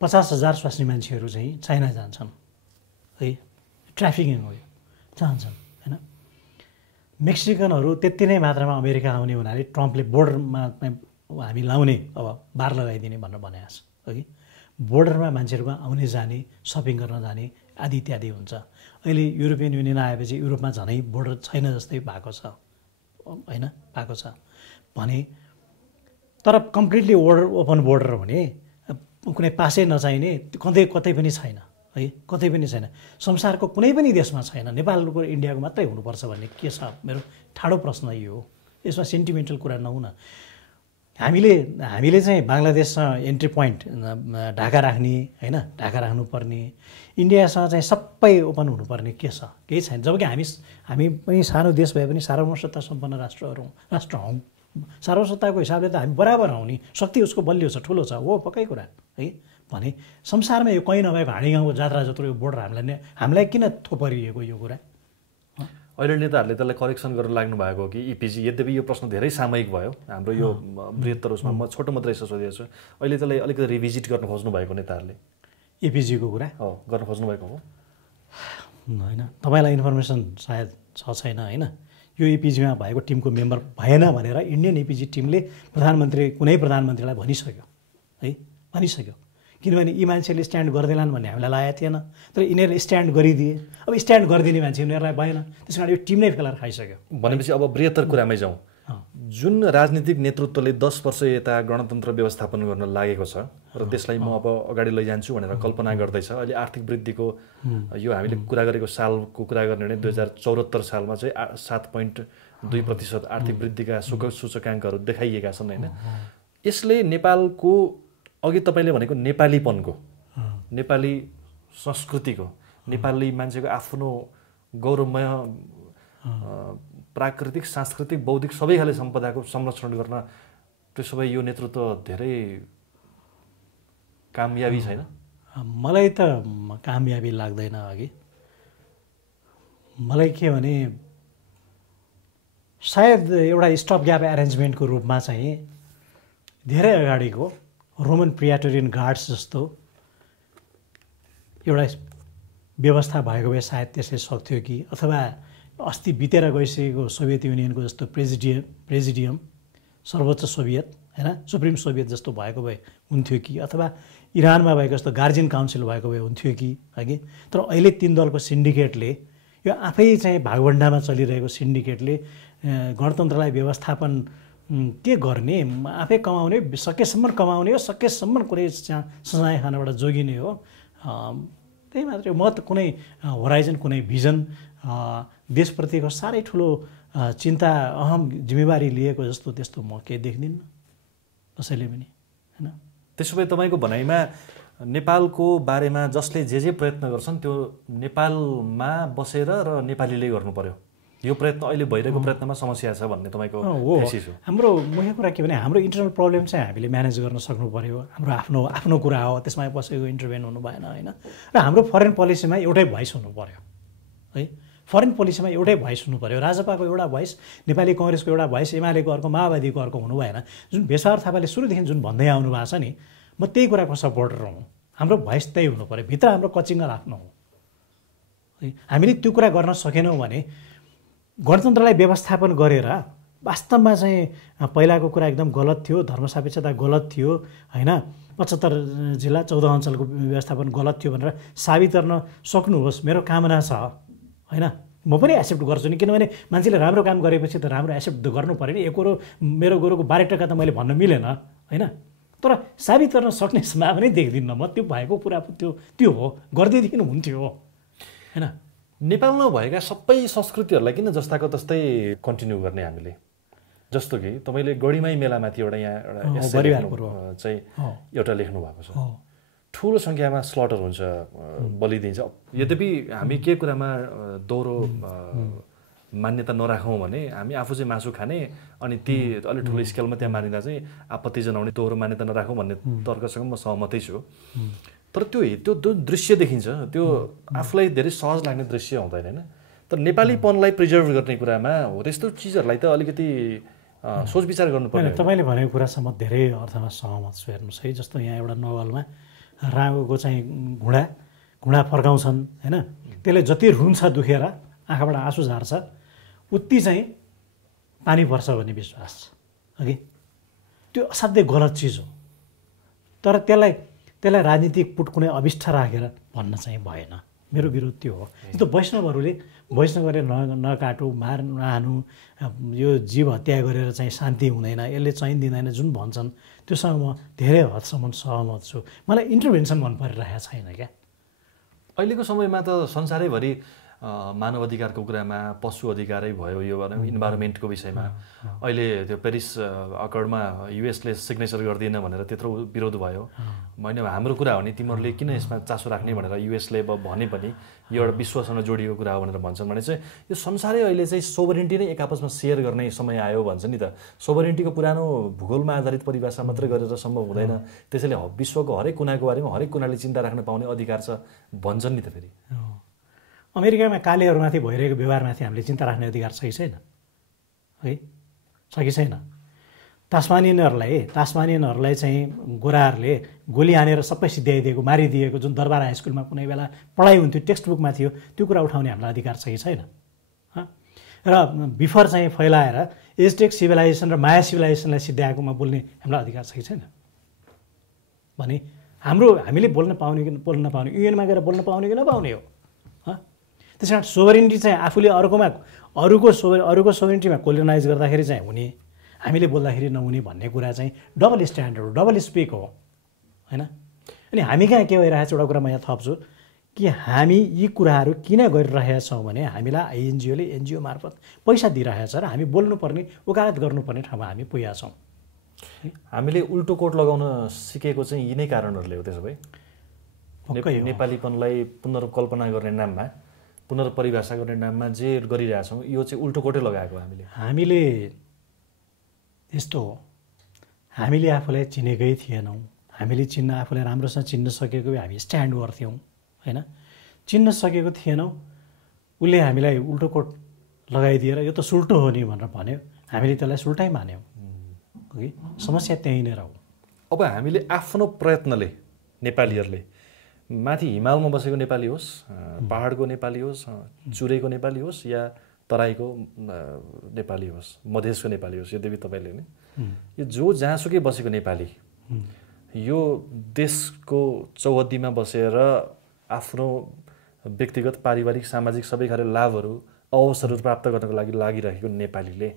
50,000 स्वास्नी मान्छेहरू चाहिँ चाइना जान्छन् है, ट्राफिकिङ हो यो, जान्छन् होइन। मेक्सिकनहरू त्यति नै मात्रामा अमेरिका आउने हुनाले ट्रम्पले बोर्डरमा हामी लाउने अब बार लगाइदिने भनेर भनेको छ है। बोर्डरमा मान्छेहरूको आउने जाने, सपिङ गर्न जाने आदि इत्यादि हुन्छ। अहिले युरोपियन युनियन आएपछि युरोपमा झनै बोर्डर छैन जस्तै भएको छ होइन, भएको छ भने। तर कम्प्लिटली ओपन बोर्डर भने कुनै पासै नचाहिने कतै पनि छैन है, कतै पनि छैन। संसारको कुनै पनि देशमा छैन, नेपालको इन्डियाको मात्रै हुनुपर्छ भन्ने के छ? मेरो ठाडो प्रश्न यो हो। यसमा सेन्टिमेन्टल कुरा नहुन। हामीले चाहिँ बङ्गलादेशसँग एन्ट्री पोइन्ट ढाका राख्ने होइन, ढाका राख्नुपर्ने, इन्डियासँग चाहिँ सबै ओपन हुनुपर्ने के छ? केही छैन। जबकि हामी पनि सानो देश भए पनि सार्वभौमसत्ता सम्पन्न राष्ट्र हौँ। सार्वभौमसत्ताको हिसाबले त हामी बराबर हौँ नि, शक्ति उसको बलियो छ, ठुलो छ, हो पक्कै कुरा है। भने संसारमा यो कहीँ नभएको हाँडी गाउँको जात्रा जत्रो यो बोर्डर हामीलाई किन थोपरिएको यो कुरा? अहिले नेताहरूले त्यसलाई करेक्सन गरेर लाग्नु भएको हो कि इपिजी? यद्यपि यो प्रश्न धेरै सामयिक भयो हाम्रो यो बृहत्तर उसमा, म छोटो मात्रै यसो सोधेको छु। अहिले त्यसलाई अलिकति रिभिजिट गर्न खोज्नु भएको नेताहरूले एपिजीको कुरा हो गर्न खोज्नु भएको हो? होइन, तपाईँलाई इन्फर्मेसन सायद छैन होइन। यो एपिजीमा भएको टिमको मेम्बर भएन भनेर इन्डियन एपिजी टिमले कुनै प्रधानमन्त्रीलाई भनिसक्यो है, भनिसक्यो। किनभने यी मान्छेले स्ट्यान्ड गर्दैनन् भन्ने हामीलाई लागेको थिएन, तर यिनीहरूले स्ट्यान्ड गरिदिए। अब स्ट्यान्ड गरिदिने मान्छे उनीहरूलाई भएन, त्यस कारण यो टिम नै फेला खाइसक्यो। भनेपछि अब बृहत्तर कुरामै जाउँ। जुन राजनीतिक नेतृत्वले 10 वर्ष यता गणतन्त्र व्यवस्थापन गर्न लागेको छ र त्यसलाई म अब अगाडि लैजान्छु भनेर कल्पना गर्दैछ। अहिले आर्थिक वृद्धिको यो हामीले कुरा गरेको सालको कुरा गर्ने भने 2074 सालमा चाहिँ 7.2% आर्थिक वृद्धिका सूचकाङ्कहरू देखाइएका छन् होइन। यसले नेपालको अघि तपाईँले भनेको नेपालीपनको, नेपाली संस्कृतिको, नेपाली मान्छेको आफ्नो गौरवमय प्राकृतिक, सांस्कृतिक, बौद्धिक सबै खाले सम्पदाको संरक्षण गर्न त्यो सबै यो नेतृत्व धेरै कामयाबी छैन? मलाई त कामयाबी लाग्दैन। अघि मलाई के भने सायद एउटा स्टप ग्याप एरेन्जमेन्टको रूपमा चाहिँ धेरै अगाडिको रोमन प्रियाटोरियन गार्ड्स जस्तो एउटा व्यवस्था भएको भए सायद त्यसले सक्थ्यो कि, अथवा अस्ति बितेर गइसकेको सोभियत युनियनको जस्तो प्रेजिडियम सर्वोच्च सोभियत होइन, सुप्रिम सोभियत जस्तो भएको भए हुन्थ्यो कि, अथवा इरानमा भएको जस्तो गार्जियन काउन्सिल भएको भए हुन्थ्यो कि अघि। तर अहिले 3 दलको सिन्डिकेटले, यो आफै चाहिँ भागभण्डामा चलिरहेको सिन्डिकेटले गणतन्त्रलाई व्यवस्थापन के गर्ने, आफै कमाउने, सकेसम्म कमाउने हो, सकेसम्म कुनै सजाय खानबाट जोगिने हो। त्यही मात्रै। म त कुनै होराइजन, कुनै भिजन, देशप्रतिको साह्रै ठुलो चिन्ता, अहम जिम्मेवारी लिएको जस्तो त्यस्तो म केही देख्दिनँ कसैले पनि होइन। त्यसो भए तपाईँको भनाइमा नेपालको बारेमा जसले जे प्रयत्न गर्छन् त्यो नेपालमा बसेर र नेपालीले गर्नु पर्यो, यो प्रयत्न अहिले भइरहेको प्रयत्नमा समस्या छ भन्ने तपाईँको थेसिस हो? हाम्रो मुख्य कुरा के भने हाम्रो इन्टरनल प्रब्लम चाहिँ हामीले म्यानेज गर्न सक्नु पर्यो। हाम्रो आफ्नो कुरा हो, त्यसमा कसैको इन्टरभेन हुनु भएन होइन। र हाम्रो फरेन पोलिसीमा एउटै भोइस हुनु पर्यो है। फरेन पोलिसीमा एउटै भोइस हुनु पर्यो। राजपाको एउटा भोइस, नेपाली कङ्ग्रेसको एउटा भोइस, एमालेको अर्को, माओवादीको अर्को हुनु भएन। जुन भेषाहार थापाले सुरुदेखि जुन भन्दै आउनु भएको छ नि, म त्यही कुराको सपोर्टर हुँ। हाम्रो भोइस त्यही हुनु पर्यो, भित्र हाम्रो कचिङ्गल आफ्नो हो है। हामीले त्यो कुरा गर्न सकेनौँ भने गणतन्त्रलाई व्यवस्थापन गरेर वास्तवमा चाहिँ पहिलाको कुरा एकदम गलत थियो, धर्मसापेक्षता गलत थियो होइन, 75 जिल्ला 14 अञ्चलको व्यवस्थापन गलत थियो भनेर साबित गर्न सक्नुहोस्, मेरो कामना छ होइन। म पनि एक्सेप्ट गर्छु नि, किनभने मान्छेले राम्रो काम गरेपछि त राम्रो एक्सेप्ट गर्नु पऱ्यो नि। मेरो गोरुको 12 टका त मैले भन्न मिलेन होइन, तर साबित गर्न सक्ने सम्भावना देख्दिनँ म। त्यो भएको कुरा त्यो हो, गरिदिनु हुन्थ्यो होइन। नेपालमा भएका सबै संस्कृतिहरूलाई किन जस्ताको तस्तै कन्टिन्यू गर्ने हामीले? जस्तो कि तपाईँले गढीमाई मेलामाथि एउटा चाहिँ एउटा लेख्नु भएको छ, ठुलो सङ्ख्यामा स्लटर हुन्छ, बलिदिन्छ। यद्यपि हामी के कुरामा दोहोरो मान्यता नराखौँ भने हामी आफू चाहिँ मासु खाने अनि ती अलिक ठुलो स्केलमा त्यहाँ मानिँदा चाहिँ आपत्ति जनाउने, दोहोरो मान्यता नराखौँ भन्ने तर्कसँग म सहमतै छु। तर त्यो दृश्य देखिन्छ, त्यो आफूलाई धेरै सहज लाग्ने दृश्य हुँदैन होइन। तर नेपालीपनलाई प्रिजर्भ गर्ने कुरामा हो त्यस्तो चिजहरूलाई त अलिकति सोच विचार गर्नुपर्ने। तपाईँले भनेको कुरासँग धेरै अर्थमा सहमत छु। हेर्नुहोस् है, जस्तो यहाँ एउटा नवलमा राँगोको चाहिँ घुँडा फर्काउँछन् होइन, त्यसले जति रुन्छ दुखेर आँखाबाट आँसु झार्छ उति चाहिँ पानी पर्छ भन्ने विश्वास छ अघि। त्यो असाध्यै गलत चिज हो, तर त्यसलाई राजनीतिक पुट कुनै अभिष्ट राखेर भन्न चाहिँ भएन। मेरो विरोध त्यो हो। त्यो वैष्णवहरूले नकाटु, नहानु, यो जीव हत्या गरेर चाहिँ शान्ति हुँदैन, यसले चाहिँ दिँदैन जुन भन्छन् त्योसँग म धेरै हदसम्म सहमत छु। मलाई इन्टरभेन्सन मन परिरहेको छैन क्या। अहिलेको समयमा त संसारैभरि मानव अधिकारको कुरामा पशु अधिकारै भयो, यो इन्भाइरोमेन्टको विषयमा अहिले त्यो पेरिस अकर्डमा युएसले सिग्नेचर गर्दिएन भनेर त्यत्रो विरोध भयो। होइन, हाम्रो कुरा हो नि, तिमीहरूले किन यसमा चासो राख्ने भनेर युएसले भने पनि यो एउटा विश्वसँग जोडिएको कुरा हो भनेर भन्छन् भने चाहिँ यो संसारै अहिले चाहिँ सोभरेन्टी नै एक आपसमा सेयर गर्ने समय आयो भन्छ नि त। सोभरेन्टीको पुरानो भूगोलमा आधारित परिभाषा मात्रै गरेर सम्भव हुँदैन, त्यसैले विश्वको हरेक कुनाको बारेमा हरेक कुनाले चिन्ता राख्न पाउने अधिकार छ भन्छन् नि त। फेरि अमेरिकामा कालेहरूमाथि भइरहेको व्यवहारमाथि हामीले चिन्ता राख्ने अधिकार छ कि छैन है? छ कि छैन? तास्मानियनहरूलाई चाहिँ गोराहरूले गोली हानेर सबै सिध्याइदिएको, मारिदिएको जुन दरबार हाई स्कुलमा कुनै बेला पढाइ हुन्थ्यो, टेक्स्ट बुकमा थियो, त्यो कुरा उठाउने हामीलाई अधिकार छ कि छैन? र बिफर चाहिँ फैलाएर एजटेक सिभिलाइजेसन र माया सिभिलाइजेसनलाई सिद्ध्याएकोमा बोल्ने हामीलाई अधिकार छ कि छैन भने हामीले बोल्न पाउने कि बोल्न नपाउने, युएनमा गएर बोल्न पाउने कि नपाउने हो। त्यस कारण सोभरिनिटी चाहिँ आफूले अरूको सोभरिनिटीमा कोलोनाइज गर्दाखेरि चाहिँ हुने, हामीले बोल्दाखेरि नहुने भन्ने कुरा चाहिँ डबल स्ट्यान्डर्ड हो, डबल स्पिक हो होइन। अनि हामी कहाँ के भइरहेको छ एउटा कुरा म यहाँ थप्छु कि हामी यी कुराहरू किन गरिरहेका छौँ भने हामीलाई आइएनजिओले एनजिओ मार्फत पैसा दिइरहेको छ र हामी बोल्नुपर्ने वकालत गर्नुपर्ने ठाउँमा हामी पुगेका छौँ। हामीले उल्टो कोट लगाउन सिकेको चाहिँ यिनै कारणहरूले हो। त्यसो भए नेपालीपनलाई पुनर्कल्पना गर्ने नाममा, पुनर्परिभाषा गर्ने नाममा जे गरिरहेछौँ यो चाहिँ उल्टो कोटै लगाएको हामीले यस्तो हो, हामीले आफूलाई चिनेकै थिएनौँ। हामीले आफूलाई राम्रोसँग चिन्न सकेको भए हामी स्ट्यान्ड गर्थ्यौँ होइन। चिन्न सकेको थिएनौँ, उसले हामीलाई उल्टो कोट लगाइदिएर यो त सुल्टो हो नि भनेर भन्यो, हामीले त्यसलाई सुल्टै मान्यौँ कि समस्या त्यहीँ नै हो। अब हामीले आफ्नो प्रयत्नले नेपालीहरूले माथि हिमालमा बसेको नेपाली होस्, पहाडको नेपाली होस्, चुरेको नेपाली होस् या तराईको नेपाली होस्, मधेसको नेपाली होस्, यद्यपि तपाईँले नै यो जो जहाँसुकै बसेको नेपाली यो देशको चौहद्दीमा बसेर आफ्नो व्यक्तिगत पारिवारिक सामाजिक सबै खाले लाभहरू अवसरहरू प्राप्त गर्नको लागि लागिरहेको नेपालीले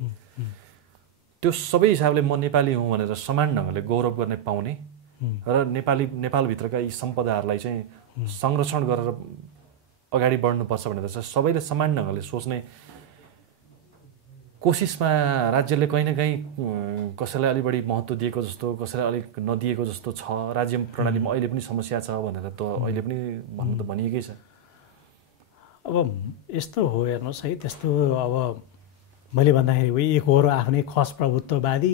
त्यो सबै हिसाबले म नेपाली हुँ भनेर समान ढङ्गले गौरव गर्ने पाउने र नेपालभित्रका यी सम्पदाहरूलाई चाहिँ संरक्षण गरेर अगाडि बढ्नुपर्छ भनेर चाहिँ सबैले समान ढङ्गले सोच्ने कोसिसमा राज्यले कहीँ न कहीँ कसैलाई अलि बढी महत्त्व दिएको जस्तो, कसैलाई अलिक नदिएको जस्तो छ। राज्य प्रणालीमा अहिले पनि समस्या छ भनेर त अहिले पनि भन्नु त भनिएकै छ। अब यस्तो हो हेर्नुहोस् है, त्यस्तो अब मैले भन्दाखेरि उही एक हो र आफ्नै खस प्रभुत्ववादी,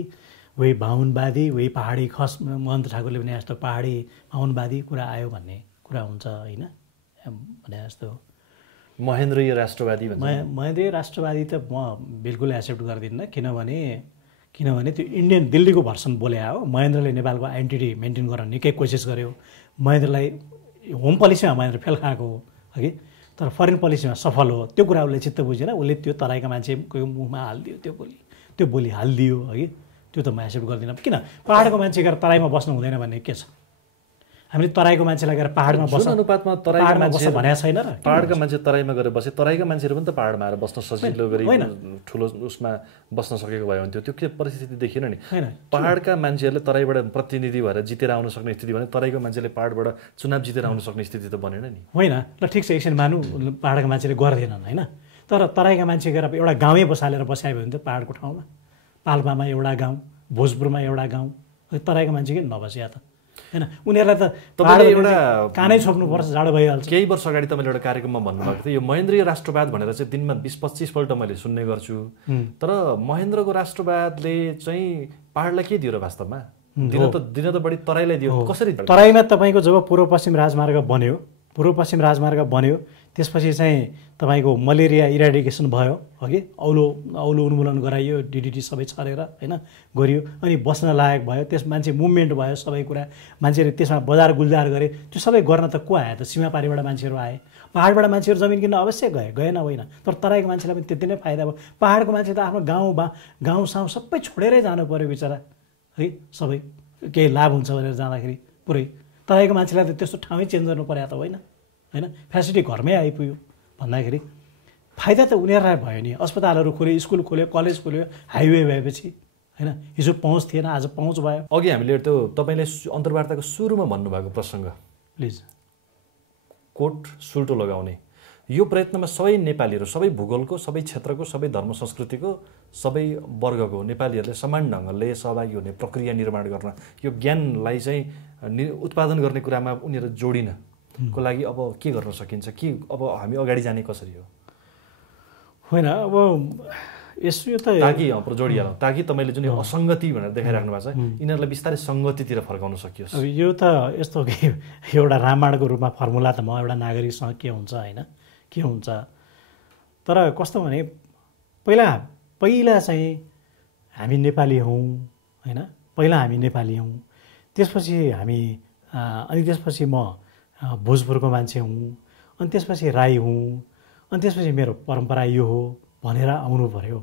उही बाहुनवादी, उही पहाडी खस महन्त ठाकुरले भने जस्तो पहाडी बाहुनवादी कुरा आयो भन्ने कुरा हुन्छ होइन भने जस्तो। महेन्द्रीय राष्ट्रवादी महेन्द्रीय राष्ट्रवादी त म बिल्कुल एक्सेप्ट गर्दिनँ, किनभने त्यो इन्डियन दिल्लीको भर्सन बोले हो। महेन्द्रले नेपालको आइडेन्टिटी मेन्टेन गर्न निकै कोसिस गर्यो। महेन्द्रलाई होम पोलिसीमा महेन्द्र फेल खाएको हो कि, तर फरेन पोलिसीमा सफल हो। त्यो कुरा उसले चित्त बुझेन, उसले त्यो तराईका मान्छेको मुखमा हालिदियो, त्यो बोली हालिदियो है। त्यो त म एक्सेप्ट गर्दिनँ। किन पहाडको मान्छे गएर तराईमा बस्नु हुँदैन भन्ने के छ? हामीले तराईको मान्छेलाई गएर पहाडमा बस्न अनुपातमा तराईमा बस्न भनेको छैन र पहाडका मान्छे तराईमा गएर बसे तराईका मान्छेहरू पनि त पहाडमा आएर बस्न सजिलो गरी ठुलो उसमा बस्न सकेको भए हुन्थ्यो। त्यो के परिस्थिति देखिएन नि। पहाडका मान्छेहरूले तराईबाट प्रतिनिधि भएर जितेर आउन सक्ने स्थिति भने तराईको मान्छेले पहाडबाट चुनाव जितेर आउन सक्ने स्थिति त बनेन नि। होइन ल ठिक छ, एकछिन मानु पहाडका मान्छेले गर्दैनन् होइन, तर तराईका मान्छे गएर एउटा गाउँै बसालेर बसायो भने त पहाडको ठाउँमा, पाल्पामा एउटा गाउँ, भोजपुरमा एउटा गाउँ, तराईका मान्छे किन नबसिया त होइन? उनीहरूलाई त एउटा कानै छोप्नुपर्छ, जाडो भइहाल्छ। केही वर्ष अगाडि तपाईँले एउटा कार्यक्रममा भन्नुभएको थियो यो महेन्द्रीय राष्ट्रवाद भनेर चाहिँ दिनमा 20-25 पल्ट मैले सुन्ने गर्छु, तर महेन्द्रको राष्ट्रवादले चाहिँ पहाडलाई के दियो र वास्तवमा? दिन त बढी तराईलाई दियो। कसरी? तराईमा तपाईँको जब पूर्व पश्चिम राजमार्ग बन्यो त्यसपछि चाहिँ तपाईँको मलेरिया इराडिकेसन भयो अघि, औलो उन्मूलन गराइयो, डिडिटी सबै छरेर होइन गरियो, अनि बस्न लायक भयो, त्यस मान्छे मुभमेन्ट भयो, सबै कुरा मान्छेले त्यसमा बजार गुल्जार गरे। त्यो सबै गर्न त को आयो त? सीमापारीबाट मान्छेहरू आए, पहाडबाट मान्छेहरू जमिन किन्न अवश्य गएन होइन, तर तराईको मान्छेलाई पनि त्यति नै फाइदा भयो। पहाडको मान्छे त आफ्नो गाउँसाउँ सबै छोडेरै जानु पऱ्यो बिचरा है, सबै केही लाभ हुन्छ भनेर जाँदाखेरि पुरै। तराईको मान्छेलाई त त्यस्तो ठाउँै चेन्ज गर्नु पर्यो त होइन, फेसिलिटी घरमै आइपुग्यो भन्दाखेरि फाइदा त उनीहरूलाई भयो नि। अस्पतालहरू खोल्यो, स्कुल खोल्यो, कलेज खोल्यो, हाइवे भएपछि होइन। हिजो पहुँच थिएन, आज पहुँच भयो। अघि हामीले त्यो तपाईँले अन्तर्वार्ताको सुरुमा भन्नुभएको प्रसङ्ग प्लिज कोट सुल्टो लगाउने यो प्रयत्नमा सबै नेपालीहरू, सबै भूगोलको, सबै क्षेत्रको, सबै धर्म संस्कृतिको, सबै वर्गको नेपालीहरूले समान ढङ्गले सहभागी हुने प्रक्रिया निर्माण गर्न, यो ज्ञानलाई चाहिँ उत्पादन गर्ने कुरामा उनीहरू जोडिन को लागि अब के गर्न सकिन्छ? के अब हामी अगाडि जाने कसरी हो? होइन अब यसो त ताकि जोडिहालौँ, ताकि तपाईँले जुन असङ्गति भनेर देखाइराख्नु भएको छ यिनीहरूलाई बिस्तारै सङ्गतितिर फर्काउन सकियोस्। अब यो त यस्तो कि एउटा रामायणको रूपमा फर्मुला त म एउटा नागरिकसँग के हुन्छ होइन, के हुन्छ, तर कस्तो भने पहिला चाहिँ हामी नेपाली हौँ होइन, पहिला हामी नेपाली हौँ, त्यसपछि त्यसपछि म भोजपुरको मान्छे हुँ, अनि त्यसपछि राई हुँ, अनि त्यसपछि मेरो परम्परा यो हो भनेर आउनु पर्यो।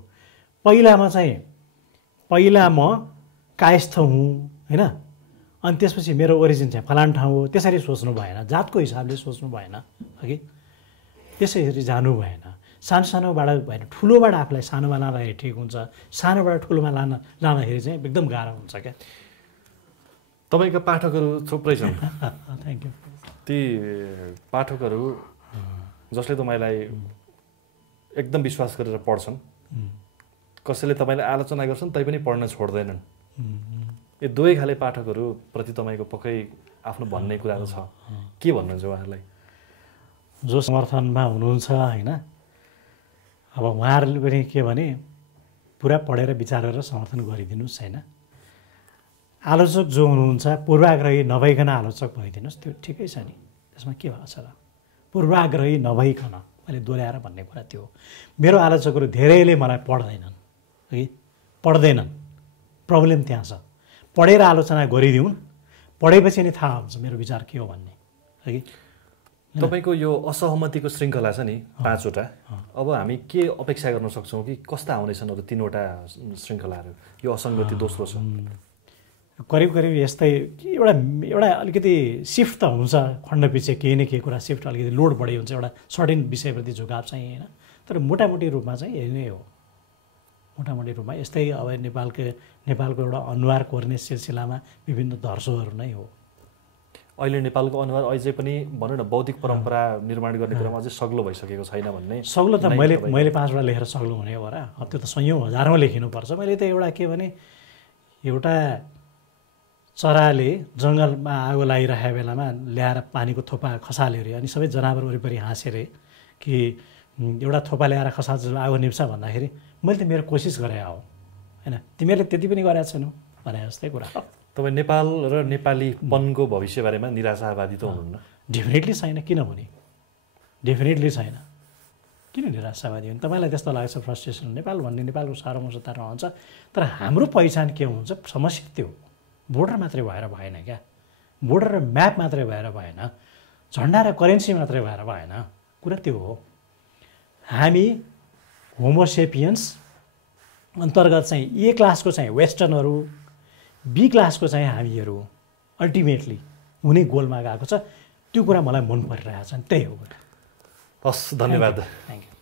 पहिला म कायस्थ हुँ होइन, अनि त्यसपछि मेरो ओरिजिन चाहिँ फलान ठाउँ हो, त्यसरी सोच्नु भएन, जातको हिसाबले सोच्नु भएन अघि, त्यसरी जानु भएन। सानो सानोबाट भएन, ठुलोबाट आफूलाई सानोमा लाँदाखेरि ठिक हुन्छ, सानोबाट ठुलोमा लाँदाखेरि चाहिँ एकदम गाह्रो हुन्छ क्या। तपाईँका पाठकहरू थुप्रै छन्। Thank you. ती पाठकहरू जसले तपाईँलाई एकदम विश्वास गरेर पढ्छन्, कसैले तपाईँलाई आलोचना गर्छन् तैपनि पढ्न छोड्दैनन्, यो दुवै खाले पाठकहरूप्रति तपाईँको पक्कै आफ्नो भन्ने कुराहरू छ, के भन्नुहुन्छ उहाँहरूलाई? जो समर्थनमा हुनुहुन्छ होइन, अब उहाँहरूले पनि के भने पुरा पढेर विचार गरेर समर्थन गरिदिनुहोस् होइन। आलोचक जो हुनुहुन्छ पूर्वाग्रही नभइकन आलोचक भइदिनुहोस्, त्यो ठिकै छ नि, त्यसमा के भएको छ र। पूर्वाग्रही नभइकन, मैले दोहोऱ्याएर भन्ने कुरा त्यो हो। मेरो आलोचकहरू धेरैले मलाई पढ्दैनन् है, पढ्दैनन्, प्रब्लम त्यहाँ छ। पढेर आलोचना गरिदिउन्, पढेपछि नि थाहा हुन्छ मेरो विचार के हो भन्ने है। तपाईँको यो असहमतिको श्रृङ्खला छ नि 5वटा, अब हामी के अपेक्षा गर्न सक्छौँ कि कस्ता आउनेछन् अरू 3वटा श्रृङ्खलाहरू? यो असङ्गति दोस्रो छ, करिब यस्तै एउटा अलिकति सिफ्ट त हुन्छ, खण्डपछि केही न केही कुरा सिफ्ट, अलिकति लोड बढी हुन्छ, एउटा सर्टेन विषयप्रति झुकाव चाहिँ होइन। तर मोटामोटी रूपमा चाहिँ यही नै हो, मोटामोटी रूपमा यस्तै। अब नेपालको एउटा अनुहार कोर्ने सिलसिलामा विभिन्न दर्शकहरू नै हो। अहिले नेपालको अनुहार अझै पनि भनौँ न बौद्धिक परम्परा निर्माण गर्ने कुरामा अझै सग्लो भइसकेको छैन भन्ने। सग्लो त मैले 5वटा लेखेर सग्लो हुने हो र, त्यो त सयौँ हजारौँ लेखिनुपर्छ। मैले त एउटा के भने, एउटा चराले जङ्गलमा आगो लागिरहेको बेलामा ल्याएर पानीको थोपा खसाल्यो अरे, अनि सबै जनावर वरिपरि हाँसे अरे कि एउटा थोपा ल्याएर खसाल्छ आगो निप्छ भन्दाखेरि मैले त मेरो कोसिस गरेँ हो होइन, तिमीहरूले त्यति पनि गरेका छैनौ भने जस्तै कुरा। तपाईँ नेपाल र नेपालीपनको भविष्यबारेमा निराशावादी त हुनुहुन्न? डेफिनेटली छैन, किनभने डेफिनेटली छैन, किन निराशावादी हुनु? तपाईँलाई त्यस्तो लाग्छ फ्रस्ट्रेसन, नेपाल भन्ने नेपालको सार्वभौमता रहन्छ, तर हाम्रो पहिचान के हुन्छ, समस्या त्यो बोर्डर मात्रै भएर भएन क्या, बोर्डर र म्याप मात्रै भएर भएन, झन्डा र करेन्सी मात्रै भएर भएन, कुरा त्यो हो। हामी होमोसेपियन्स अन्तर्गत चाहिँ ए क्लासको चाहिँ वेस्टर्नहरू, बी क्लासको चाहिँ हामीहरू अल्टिमेटली हुने गोलमा गएको छ, त्यो कुरा मलाई मन परिरहेको छ, त्यही हो। हस्, धन्यवाद, थ्याङ्क यू,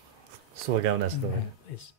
शुभकामना छ तपाईँ।